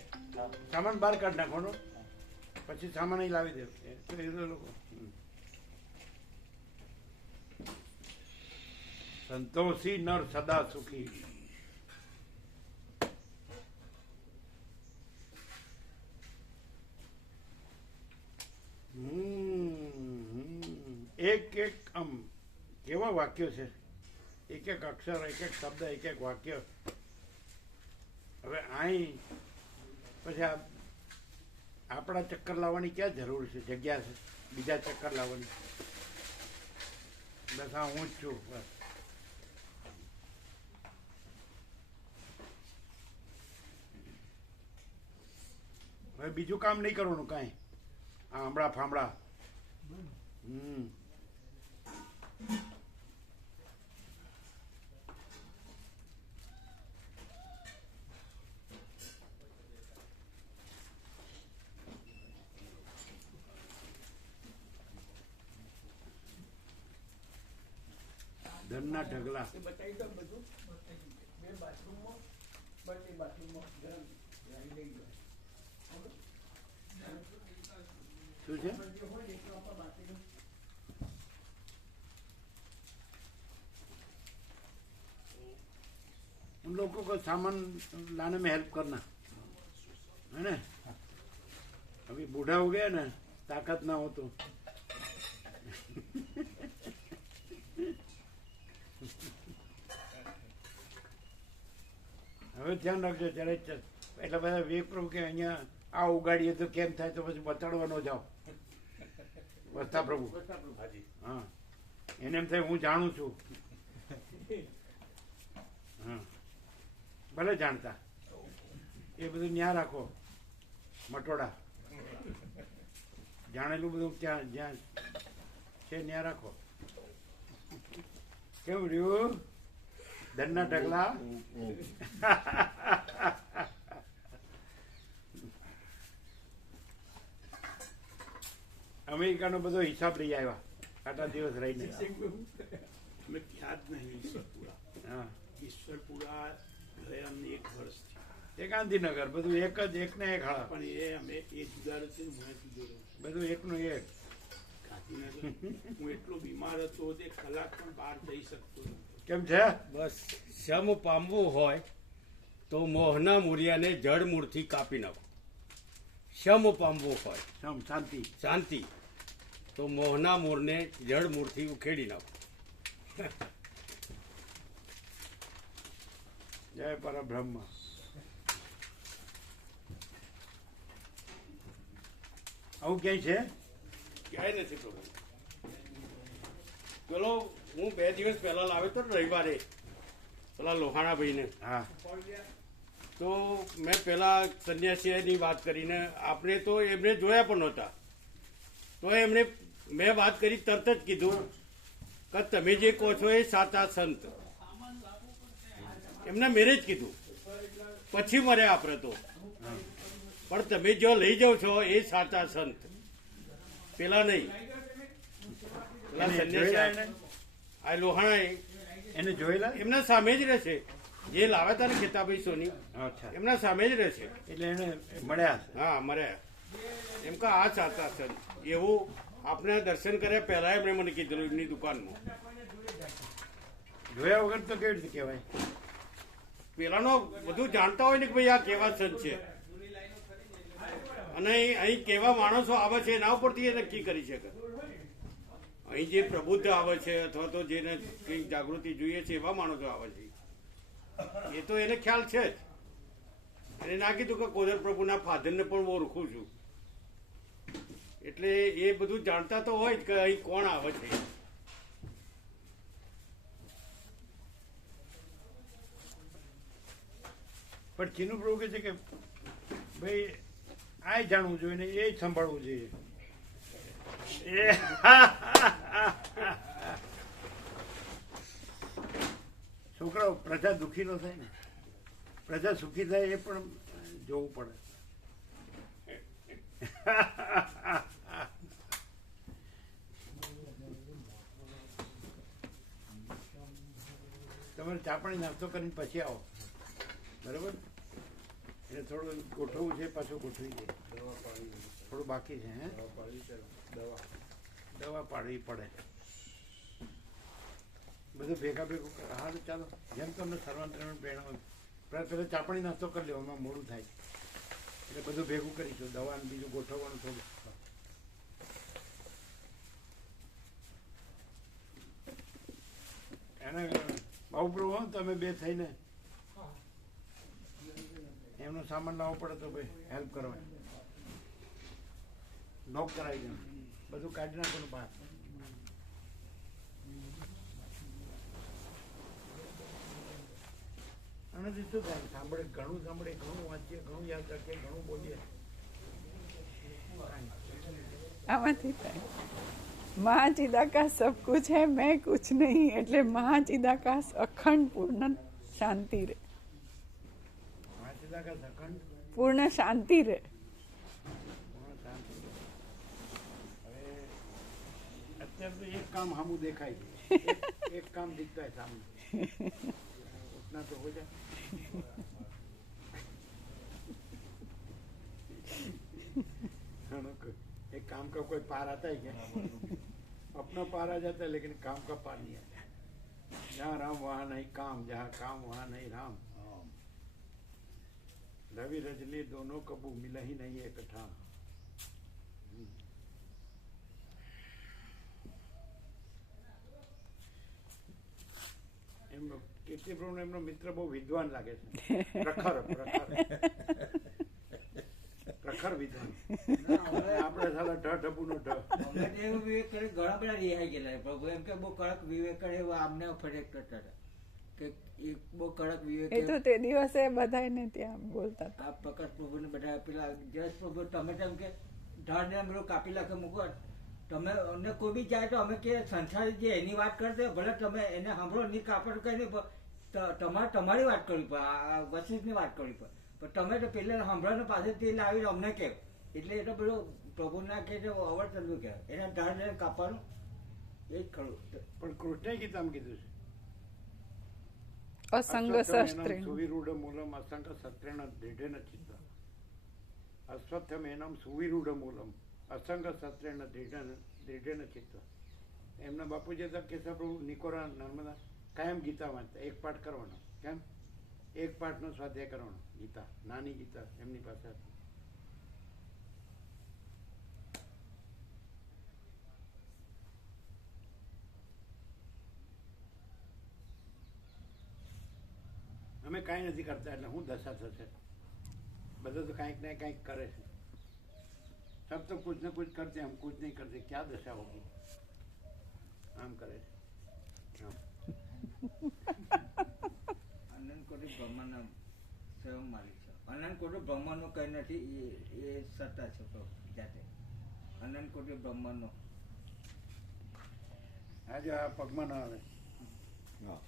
સામાન બહાર કાઢ નાખવાનો, પછી સામાન અહીં લાવી દે. લોકો સંતોષી નર સદા સુખી. એક એક આમ કેવા વાક્યો છે, એક એક અક્ષર, એક એક શબ્દ, એક એક વાક્ય. હવે અહીં પછી આપણા ચક્કર લાવવાની ક્યાં જરૂર છે, જગ્યા છે બીજા ચક્કર લાવવાની? બસ હા હું જ છું બસ. હવે બીજું કામ નહીં કરવાનું કાંઈ, આંબળા ફાંબળા. ધનના ઢગલા. એ બતાવી દો બધું. બે બાથરૂમમાં, બંને બાથરૂમમાં ગરમ લઈ ગયો. શું છે? જે હોય ને એટલો આપણે બાથરૂમ उन लोगों को सामान लाने में हेल्प करना है ना. अभी बूढ़ा हो गया ना, ताकत ना हो तो હવે ધ્યાન રાખજો. જ્યારે એટલે બધા વિપ્રભુ કે અહીંયા આ ઉગાડીએ તો કેમ થાય, તો પછી બતાડવા ન જાઓ. વસ્તા પ્રભુ હા, એને એમ થાય હું જાણું છું. હા, ભલે જાણતા એ બધું ન્યા રાખો, મટોડા જાણેલું બધું ત્યાં જ્યાં છે ન્યા રાખો. કેવું રહ્યું ધનના ઢગલા? અમેરિકાનો બધો હિસાબ લઈ આવ્યા આટલા દિવસ રહીને. અમે ત્યાં જ નહીં ઈશ્વરપુરા. હા, ઈશ્વરપુરા હવે અમને 1 વર્ષથી. એ ગાંધીનગર બધું એક જ, એક ને એક હાળા, પણ એ અમે એ જુદા છે ને હું જુદો રહું. બધું એકનું એક. ગાંધીનગર હું એટલો બીમાર હતો તે કલાક પણ બહાર જઈ શકતો નહોતો. કેમ છે? બસ શમ પામવું હોય તો મોહના મૂળિયાને જડ મૂળથી કાપી નાખો. શમ પામવું હોય, સમ શાંતિ. શાંતિ, તો મોહના મૂળને જડ મૂળથી ઉખેડી નાખો. જય પરબ્રહ્મ. આવું ક્યાંય છે? ક્યાંય નથી પ્રભુ. પેલો હું 2 દિવસ પહેલા લાવ્યો તો રવિવારે પેલા લોહાણાભાઈને, હા, તો મેં પેલા સંન્યાસીની વાત કરીને આપણે તો એમને જોયા પણ નહોતા, તો એમણે મેં વાત કરી તરત જ કીધું કે તમે જે કહો છો એ સાચા સંત. એમને મેરે જ કીધું, પછી મર્યા આપણે તો, પણ તમે જો લઈ જાઓ છો એ સાચા સંત, પેલા નહીં. પેલા એને જોયેલા સંન્યાસી એને? આ લોહાણા એને જોયેલા? એમના સામે જ રહેશે, જે લાવ્યા હતા ને ખેતાભાઈ સોની, અચ્છા, એમના સામે જ રહેશે. એટલે એને મળ્યા છે. હા, મર્યા. એમ કે આ સાચા સંત. એવું આપણે દર્શન કર્યા પહેલા એમણે મને કીધેલું એમની દુકાનમાં. જોયા વગર તો કેવી રીતે કહેવાય? પેલાનો બધું જાણતા હોય ને કે ભાઈ આ કેવા સંત છે, અને અહીં કેવા માણસો આવે છે એના ઉપરથી એ નક્કી કરી શકે. અહીં જે પ્રબુદ્ધ આવે છે અથવા તો જેને કંઈક જાગૃતિ જોઈએ છે એવા માણસો આવે છે, એ તો એને ખ્યાલ છે જ. એને ના કીધું કે કોદર પ્રભુના ફાધરને પણ હું ઓળખું છું, એટલે એ બધું જાણતા તો હોય જ કે અહીં કોણ આવે છે. પણ ચીનુ પ્રભુ કહે છે કે ભાઈ આ જાણવું જોઈએ ને એ જ સંભાળવું જોઈએ. છોકરાઓ પ્રજા દુઃખી ન થાય ને, પ્રજા સુખી થાય એ પણ જોવું પડે. તમારે ચા પાણી નાસ્તો કરીને પછી આવો, બરાબર? એટલે થોડું ગોઠવવું છે, પાછું ગોઠવી દે. થોડું બાકી છે. હે, દવા પાડવી પડે, બધું ભેગા ભેગું. હા તો ચાલો, જેમ તમને સર્વાંતરણ પ્રેરણા હોય. પહેલાં ચાપણી નાસ્તો કરી લેવામાં મોડું થાય, એટલે બધું ભેગું કરીશું. દવા ને બીજું ગોઠવવાનું થોડું. અને બાબુ પ્રભુ હો, તમે બે થઈને એમનો સામાન લાવવો પડે તો ભાઈ હેલ્પ કરવા, લોક કરાવી દે, બધું કાઢી નાખવાનું બહાર. આનાથી શું થાય? સાંભળે, ઘણું વાંચીએ, ઘણું યાદ રાખીએ, ઘણું બોલીએ. આમાંથી થાય महाचिदाकाश सब कुछ है मैं कुछ नहीं એટલે महाचिदाकाश અખંડ પૂર્ણ શાંતિ રે, વાંચીદાકા સખંડ પૂર્ણ શાંતિ રે. પૂર્ણ શાંતિ. હવે અત્યારે તો એક કામ સામું દેખાય છે, એક કામ दिखता है सामने, उतना तो हो जाए. एक काम का कोई पार आता है क्या? अपना पार आ जाता है लेकिन काम का पार नहीं आता. जहाँ राम वहाँ नहीं काम, जहाँ काम वहाँ नहीं राम. रवि रजनी दोनों कबू मिला ही नहीं एक ठाम. એમનો કીર્તિપ્રભુ એમનો મિત્ર બહુ વિદ્વાન લાગે છે, પ્રખર વિદ્વાન. આપણે સાલા ઢબુનો ઢ. અમે તો એવું વિવેક કરી ઘણા બધા રિહાઈ ગયેલા પ્રભુ, એમ કે બહુ કડક વિવેક કરે એવું આમને ફરેક કરતા હતા કે એક બહુ કડક વિવેક. એ તો તે દિવસે બધાને ત્યાં બોલતા હતા. આ પ્રકાશ પ્રભુ ને બધા પેલા જયેશ પ્રભુ તમે તેમ કે ઢાળ ને બધું કાપી નાખે મૂકો. તમે અમને કોઈ બી જાય તો અમે કે સંસારી જે એની વાત કરતે ભલે તમે એને સાંભળો ની કાપડ કઈ નહીં, તમારે તમારી વાત કરવી પડે, આ વશિષ્ઠની વાત કરવી પડે. પણ તમે તો પેલા સાંભળવાનું પાછળથી લાવી અમને કેમ, એટલે એ તો બધું પ્રભુના કે છે અવર્તનનું કહેવાય, એના ઢાળ ને કાપવાનું એ જ ખરું. પણ કૃષ્ણે ગીતામાં કીધું છે અસંગ શસ્ત્રે સુવિરૂઢ મૂલમ અસંગ શસ્ત્રેણ દૃઢેન ચિત્ત. અશ્વત્થમેનમ સુવિરૂઢ મૂલમ અસંગ શસ્ત્રેણ દૃઢેન ચિત્ત. એમના બાપુજી હતા કેશવ પ્રભુ નિકોરા નર્મદા કાયમ ગીતા વાંચતા, એક પાઠ કરવાનો. કેમ? એક પાઠનો સ્વાધ્યાય કરવાનો. ગીતા, નાની ગીતા એમની પાસે હતી. અમે કાંઈ નથી કરતા એટલે હું દશા થશે? બધા તો કાંઈક ને કાંઈક કરે છે. सब तो कुछ न कुछ करते, हम कुछ नहीं करते, क्या दशा होगी? આમ કરે છે. અનંત કોટી બ્રહ્માંડના સ્વયં માલિક છે. અનંત કોટી બ્રહ્માંડનું કઈ નથી, એ સત્તા છે જાતે. અનંત કોટી બ્રહ્માંડનો આજે આ પગમાં ના આવે. હા